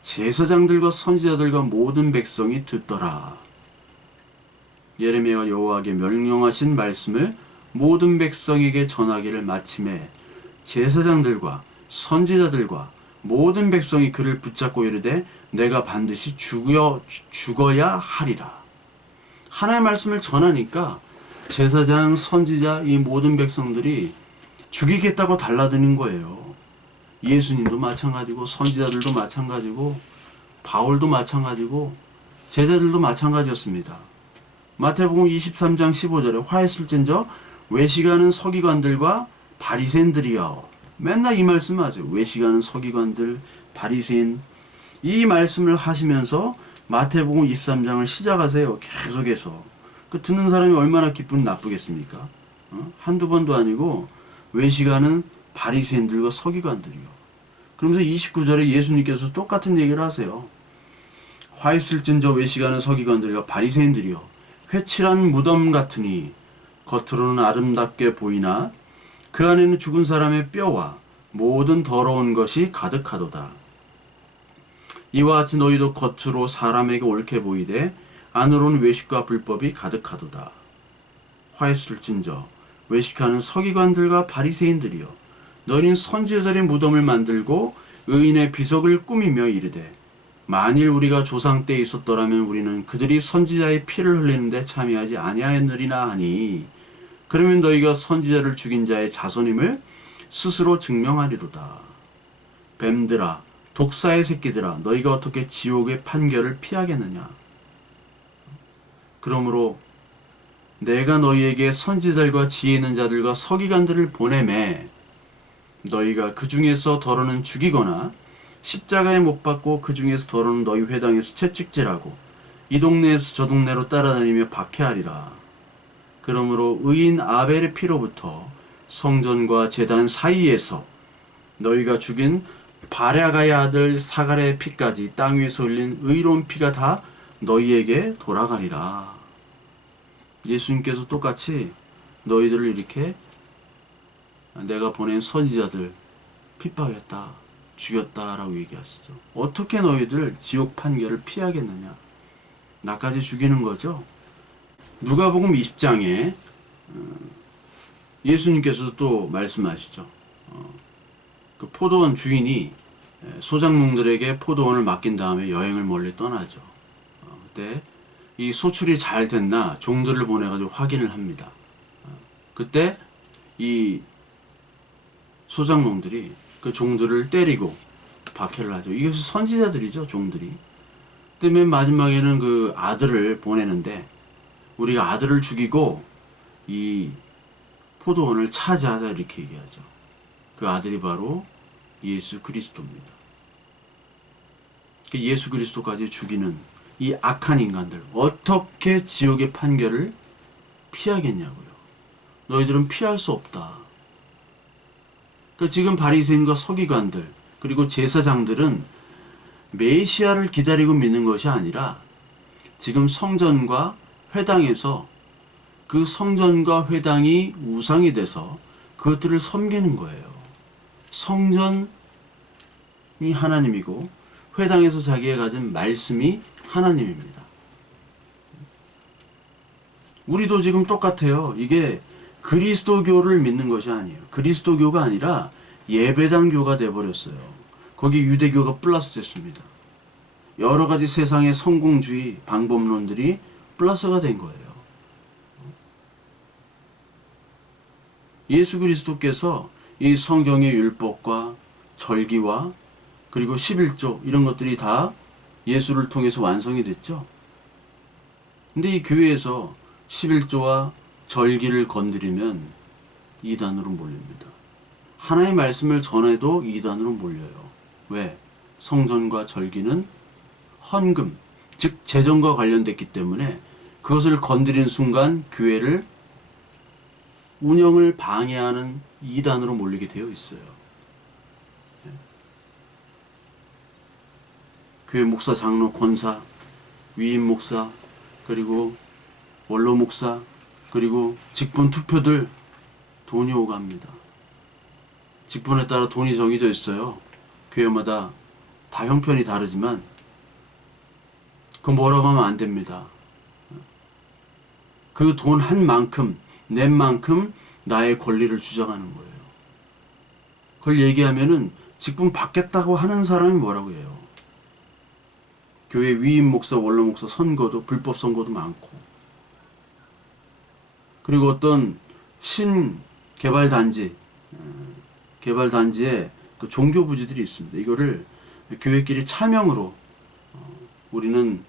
제사장들과 선지자들과 모든 백성이 듣더라. 예레미야가 여호와에게 명령하신 말씀을 모든 백성에게 전하기를 마침에 제사장들과 선지자들과 모든 백성이 그를 붙잡고 이르되 내가 반드시 죽어야 하리라. 하나님의 말씀을 전하니까 제사장, 선지자 이 모든 백성들이 죽이겠다고 달라드는 거예요. 예수님도 마찬가지고 선지자들도 마찬가지고 바울도 마찬가지고 제자들도 마찬가지였습니다. 마태복음 23장 15절에 화했을진저 외식하는 서기관들과 바리새인들이여. 맨날 이 말씀 하세요. 외식하는 서기관들, 바리새인. 이 말씀을 하시면서 마태복음 23장을 시작하세요. 계속해서. 그 듣는 사람이 얼마나 기분 나쁘겠습니까? 한두 번도 아니고 외식하는 바리새인들과 서기관들이요. 그러면서 29절에 예수님께서 똑같은 얘기를 하세요. 화있을진저 외식하는 서기관들과 바리새인들이요 회칠한 무덤 같으니 겉으로는 아름답게 보이나 그 안에는 죽은 사람의 뼈와 모든 더러운 것이 가득하도다. 이와 같이 너희도 겉으로 사람에게 옳게 보이되 안으로는 외식과 불법이 가득하도다. 화했을진저 외식하는 서기관들과 바리새인들이여 너희는 선지자들의 무덤을 만들고 의인의 비석을 꾸미며 이르되 만일 우리가 조상 때에 있었더라면 우리는 그들이 선지자의 피를 흘리는데 참여하지 아니하였느리나 하니 그러면 너희가 선지자를 죽인 자의 자손임을 스스로 증명하리로다. 뱀들아 독사의 새끼들아 너희가 어떻게 지옥의 판결을 피하겠느냐. 그러므로 내가 너희에게 선지자들과 지혜 있는 자들과 서기관들을 보내매 너희가 그 중에서 더러는 죽이거나 십자가에 못 박고 그 중에서 더러는 너희 회당에서 채찍질하고 이 동네에서 저 동네로 따라다니며 박해하리라. 그러므로 의인 아벨의 피로부터 성전과 제단 사이에서 너희가 죽인 바랴가의 아들 사갈의 피까지 땅 위에서 흘린 의로운 피가 다 너희에게 돌아가리라. 예수님께서 똑같이 너희들을 이렇게 내가 보낸 선지자들 핍박했다, 죽였다라고 얘기하시죠. 어떻게 너희들 지옥 판결을 피하겠느냐. 나까지 죽이는 거죠. 누가복음 20장에 예수님께서 또 말씀하시죠. 그 포도원 주인이 소작농들에게 포도원을 맡긴 다음에 여행을 멀리 떠나죠. 그때 이 소출이 잘 됐나 종들을 보내가지고 확인을 합니다. 그때 이 소작농들이 그 종들을 때리고 박해를 하죠. 이것이 선지자들이죠, 종들이. 그때 맨 마지막에는 그 아들을 보내는데 우리가 아들을 죽이고 이 포도원을 차지하자 이렇게 얘기하죠. 그 아들이 바로 예수 그리스도입니다. 예수 그리스도까지 죽이는 이 악한 인간들 어떻게 지옥의 판결을 피하겠냐고요. 너희들은 피할 수 없다. 그러니까 지금 바리새인과 서기관들 그리고 제사장들은 메시아를 기다리고 믿는 것이 아니라 지금 성전과 회당에서 그 성전과 회당이 우상이 돼서 그것들을 섬기는 거예요. 성전이 하나님이고 회당에서 자기가 가진 말씀이 하나님입니다. 우리도 지금 똑같아요. 이게 그리스도교를 믿는 것이 아니에요. 그리스도교가 아니라 예배당교가 돼버렸어요. 거기 유대교가 플러스 됐습니다. 여러 가지 세상의 성공주의 방법론들이 플러스가 된 거예요. 예수 그리스도께서 이 성경의 율법과 절기와 그리고 11조 이런 것들이 다 예수를 통해서 완성이 됐죠. 근데 이 교회에서 11조와 절기를 건드리면 이단으로 몰립니다. 하나님의 말씀을 전해도 이단으로 몰려요. 왜? 성전과 절기는 헌금, 즉 재정과 관련됐기 때문에 그것을 건드리는 순간 교회를 운영을 방해하는 이단으로 몰리게 되어 있어요. 교회 목사, 장로, 권사, 위임 목사, 그리고 원로 목사, 그리고 직분 투표들 돈이 오갑니다. 직분에 따라 돈이 정해져 있어요. 교회마다 다 형편이 다르지만 그 뭐라고 하면 안 됩니다. 그 돈 한 만큼 낸 만큼 나의 권리를 주장하는 거예요. 그걸 얘기하면은 직분 받겠다고 하는 사람이 뭐라고 해요. 교회 위임 목사, 원로 목사 선거도 불법 선거도 많고, 그리고 어떤 신개발단지에 그 종교 부지들이 있습니다. 이거를 교회끼리 차명으로 우리는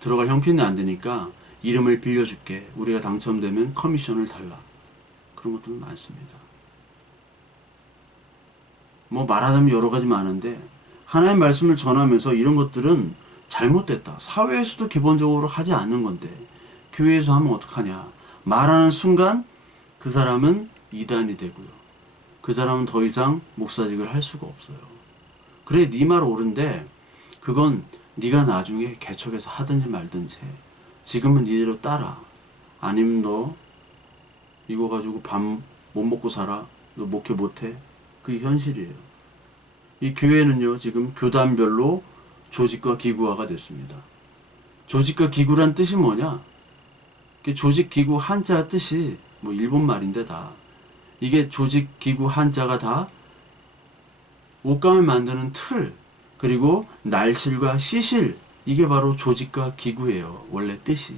들어갈 형편이 안 되니까 이름을 빌려줄게. 우리가 당첨되면 커미션을 달라. 그런 것도 많습니다. 뭐 말하자면 여러 가지 많은데 하나님의 말씀을 전하면서 이런 것들은 잘못됐다. 사회에서도 기본적으로 하지 않는 건데 교회에서 하면 어떡하냐. 말하는 순간 그 사람은 이단이 되고요. 그 사람은 더 이상 목사직을 할 수가 없어요. 그래, 네 말 옳은데 그건 네가 나중에 개척해서 하든지 말든지 해. 지금은 니대로 따라. 아니면 너 이거 가지고 밥 못 먹고 살아. 너 목회 못해. 그게 현실이에요. 이 교회는요 지금 교단별로 조직과 기구화가 됐습니다. 조직과 기구란 뜻이 뭐냐? 조직 기구 한자 뜻이 뭐 일본 말인데 다 이게 조직 기구 한자가 다 옷감을 만드는 틀, 그리고 날실과 시실, 이게 바로 조직과 기구예요. 원래 뜻이.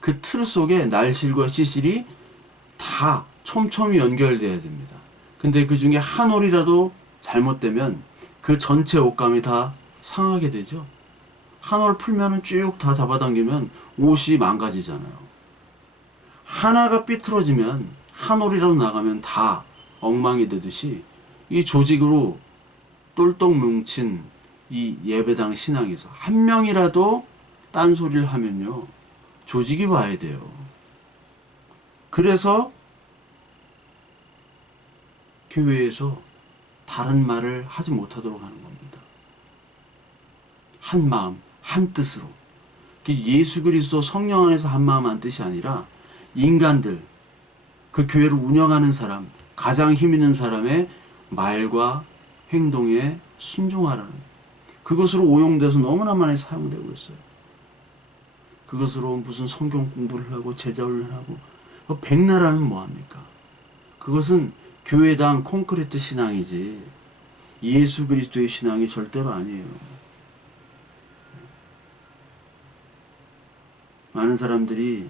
그 틀 속에 날실과 시실이 다 촘촘히 연결돼야 됩니다. 근데 그 중에 한 올이라도 잘못되면 그 전체 옷감이 다 상하게 되죠. 한 올 풀면은 쭉 다 잡아당기면 옷이 망가지잖아요. 하나가 삐뚤어지면 한 올이라도 나가면 다 엉망이 되듯이 이 조직으로 똘똘 뭉친 이 예배당 신앙에서 한 명이라도 딴소리를 하면요 조직이 와야 돼요. 그래서 교회에서 다른 말을 하지 못하도록 하는 겁니다. 한 마음, 한 뜻으로. 예수 그리스도 성령 안에서 한 마음 한 뜻이 아니라 인간들, 그 교회를 운영하는 사람, 가장 힘 있는 사람의 말과 행동에 순종하라는, 그것으로 오용돼서 너무나 많이 사용되고 있어요. 그것으로 무슨 성경 공부를 하고 제자훈련하고 백나라는 뭐합니까? 그것은 교회당 콘크리트 신앙이지 예수 그리스도의 신앙이 절대로 아니에요. 많은 사람들이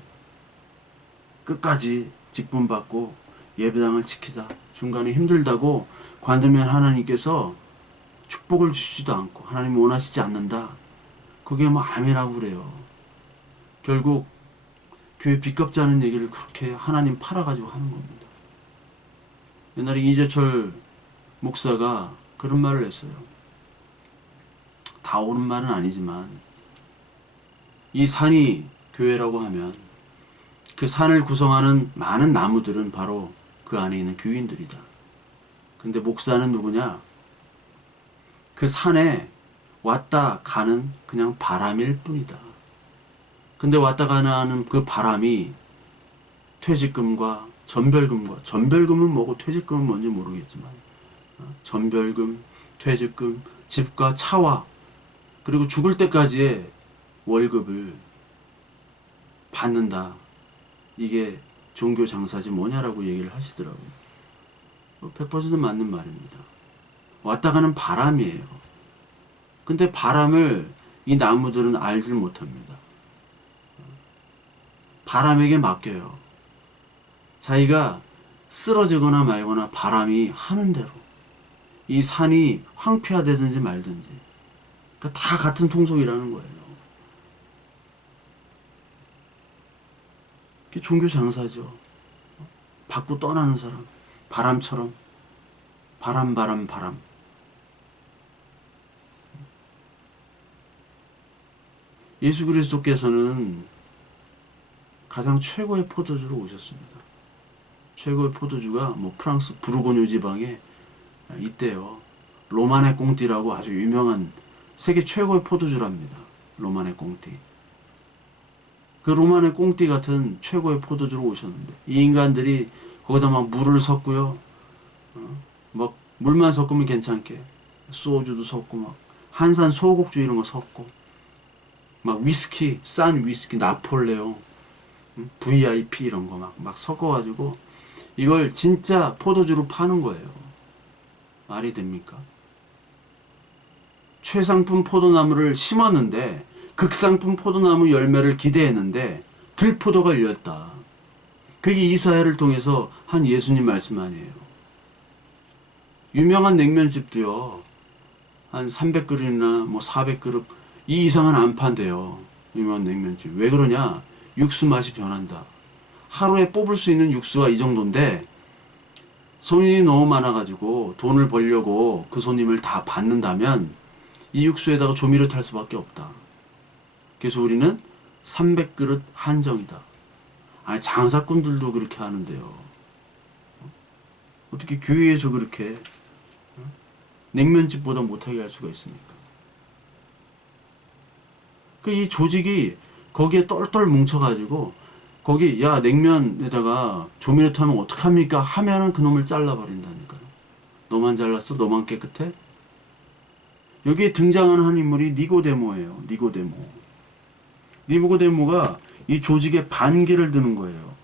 끝까지 직분 받고 예배당을 지키자, 중간에 힘들다고 관두면 하나님께서 축복을 주시지도 않고 하나님이 원하시지 않는다. 그게 뭐 아멘이라고 그래요. 결국 교회 빚값지 않은 얘기를 그렇게 하나님 팔아가지고 하는 겁니다. 옛날에 이재철 목사가 그런 말을 했어요. 다 옳은 말은 아니지만 이 산이 교회라고 하면 그 산을 구성하는 많은 나무들은 바로 그 안에 있는 교인들이다. 근데 목사는 누구냐? 그 산에 왔다 가는 그냥 바람일 뿐이다. 근데 왔다 가는 그 바람이 퇴직금과 전별금은 뭐고 퇴직금은 뭔지 모르겠지만 전별금, 퇴직금, 집과 차와 그리고 죽을 때까지의 월급을 받는다. 이게 종교 장사지 뭐냐라고 얘기를 하시더라고요. 100% 맞는 말입니다. 왔다 가는 바람이에요. 근데 바람을 이 나무들은 알질 못합니다. 바람에게 맡겨요. 자기가 쓰러지거나 말거나 바람이 하는 대로 이 산이 황폐화되든지 말든지 그러니까 다 같은 통속이라는 거예요. 그게 종교 장사죠. 받고 떠나는 사람 바람처럼 바람 예수 그리스도께서는 가장 최고의 포도주로 오셨습니다. 최고의 포도주가 뭐 프랑스 부르고뉴 지방에 있대요. 로마네 꽁띠라고 아주 유명한 세계 최고의 포도주랍니다. 로마네 꽁띠. 그 로마네 꽁띠 같은 최고의 포도주로 오셨는데 이 인간들이 거기다 막 물을 섞고요. 막 물만 섞으면 괜찮게 소주도 섞고 막 한산 소곡주 이런 거 섞고 막 위스키 싼 위스키 나폴레옹 VIP 이런 거 막 섞어가지고 이걸 진짜 포도주로 파는 거예요. 말이 됩니까? 최상품 포도나무를 심었는데 극상품 포도나무 열매를 기대했는데 들포도가 열렸다. 그게 이사야를 통해서 한 예수님 말씀 아니에요. 유명한 냉면집도요. 한 300그릇이나 뭐 400그릇 이 이상은 안 판대요. 유명한 냉면집. 왜 그러냐? 육수 맛이 변한다. 하루에 뽑을 수 있는 육수가 이 정도인데 손님이 너무 많아가지고 돈을 벌려고 그 손님을 다 받는다면 이 육수에다가 조미료 탈 수밖에 없다. 그래서 우리는 300그릇 한정이다. 아니 장사꾼들도 그렇게 하는데요. 어떻게 교회에서 그렇게 냉면집보다 못하게 할 수가 있습니까? 그 이 조직이 거기에 똘똘 뭉쳐가지고 거기 야 냉면에다가 조미료 타면 어떡합니까? 하면은 그놈을 잘라버린다니까요. 너만 잘랐어? 너만 깨끗해? 여기에 등장하는 한 인물이 니고데모예요. 니고데모가 이 조직의 반기를 드는 거예요.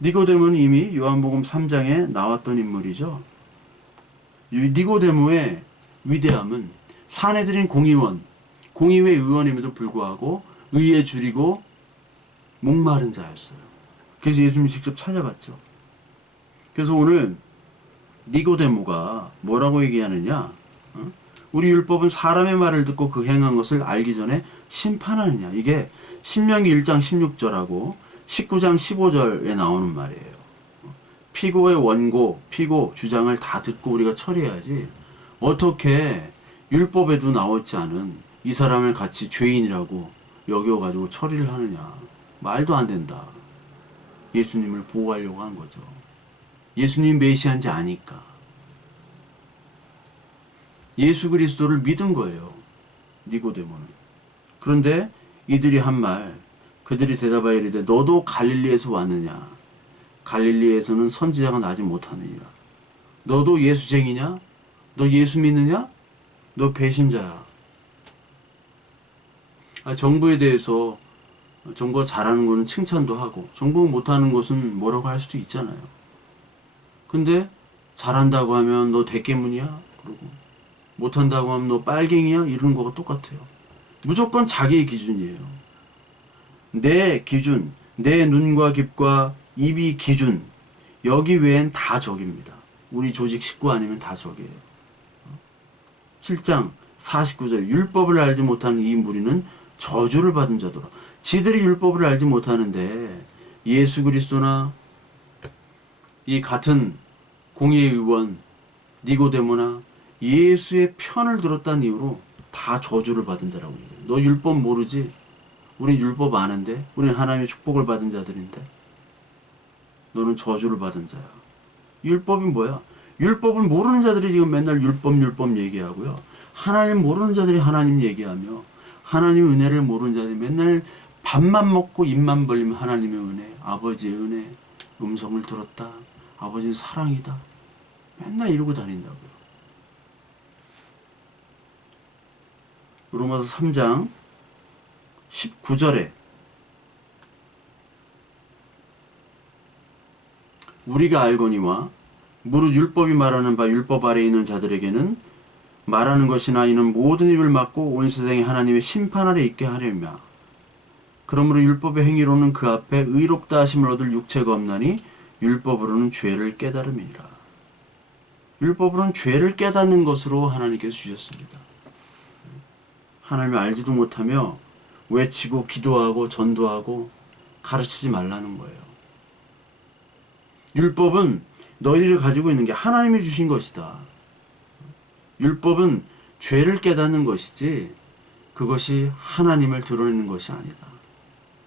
니고데모는 이미 요한복음 3장에 나왔던 인물이죠. 이 니고데모의 위대함은 사내들인 공의회 의원임에도 불구하고 의에 줄이고 목마른 자였어요. 그래서 예수님이 직접 찾아갔죠. 그래서 오늘 니고데모가 뭐라고 얘기하느냐? 우리 율법은 사람의 말을 듣고 그 행한 것을 알기 전에 심판하느냐? 이게 신명기 1장 16절하고 19장 15절에 나오는 말이에요. 피고의 원고, 피고 주장을 다 듣고 우리가 처리해야지 어떻게 율법에도 나오지 않은 이 사람을 같이 죄인이라고 여겨가지고 처리를 하느냐. 말도 안 된다. 예수님을 보호하려고 한 거죠. 예수님 메시아인지 아니까. 예수 그리스도를 믿은 거예요. 니고데모는. 그런데 이들이 한 말, 그들이 대답하여 이르되 너도 갈릴리에서 왔느냐? 갈릴리에서는 선지자가 나지 못하느니라. 너도 예수쟁이냐? 너 예수 믿느냐? 너 배신자야. 정부에 대해서 정부가 잘하는 거는 칭찬도 하고 정부가 못하는 것은 뭐라고 할 수도 있잖아요. 근데 잘한다고 하면 너 대깨문이야? 그러고 못한다고 하면 너 빨갱이야? 이러는 거가 똑같아요. 무조건 자기의 기준이에요. 내 기준, 내 눈과 귀과 입이 기준, 여기 외엔 다 적입니다. 우리 조직 식구 아니면 다 적이에요. 7장 49절 율법을 알지 못하는 이 무리는 저주를 받은 자더라. 지들이 율법을 알지 못하는데 예수 그리스도나 이 같은 공의의원 니고데모나 예수의 편을 들었다는 이유로 다 저주를 받은 자라고 얘기해요. 너 율법 모르지? 우린 율법 아는데? 우린 하나님의 축복을 받은 자들인데? 너는 저주를 받은 자야. 율법이 뭐야? 율법을 모르는 자들이 지금 맨날 율법 얘기하고요. 하나님 모르는 자들이 하나님 얘기하며 하나님 은혜를 모르는 자들이 맨날 밥만 먹고 입만 벌리면 하나님의 은혜, 아버지의 은혜, 음성을 들었다. 아버지는 사랑이다. 맨날 이러고 다닌다고요. 로마서 3장 19절에 우리가 알거니와 무릇 율법이 말하는 바 율법 아래에 있는 자들에게는 말하는 것이나 이는 모든 입을 막고 온 세상에 하나님의 심판 아래 있게 하려며 그러므로 율법의 행위로는 그 앞에 의롭다 하심을 얻을 육체가 없나니 율법으로는 죄를 깨달음이니라. 율법으로는 죄를 깨닫는 것으로 하나님께서 주셨습니다. 하나님을 알지도 못하며 외치고 기도하고 전도하고 가르치지 말라는 거예요. 율법은 너희를 가지고 있는 게 하나님이 주신 것이다. 율법은 죄를 깨닫는 것이지 그것이 하나님을 드러내는 것이 아니다.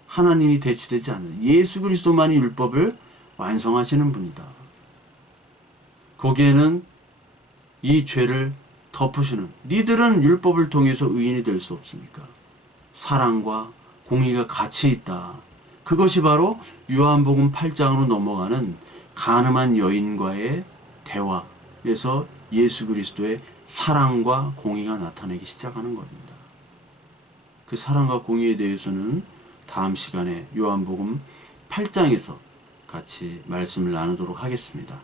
하나님이 대치되지 않는 예수 그리스도만이 율법을 완성하시는 분이다. 거기에는 이 죄를 덮으시는 니들은 율법을 통해서 의인이 될 수 없습니까? 사랑과 공의가 같이 있다. 그것이 바로 요한복음 8장으로 넘어가는 가늠한 여인과의 대화에서 예수 그리스도의 사랑과 공의가 나타나기 시작하는 겁니다. 그 사랑과 공의에 대해서는 다음 시간에 요한복음 8장에서 같이 말씀을 나누도록 하겠습니다.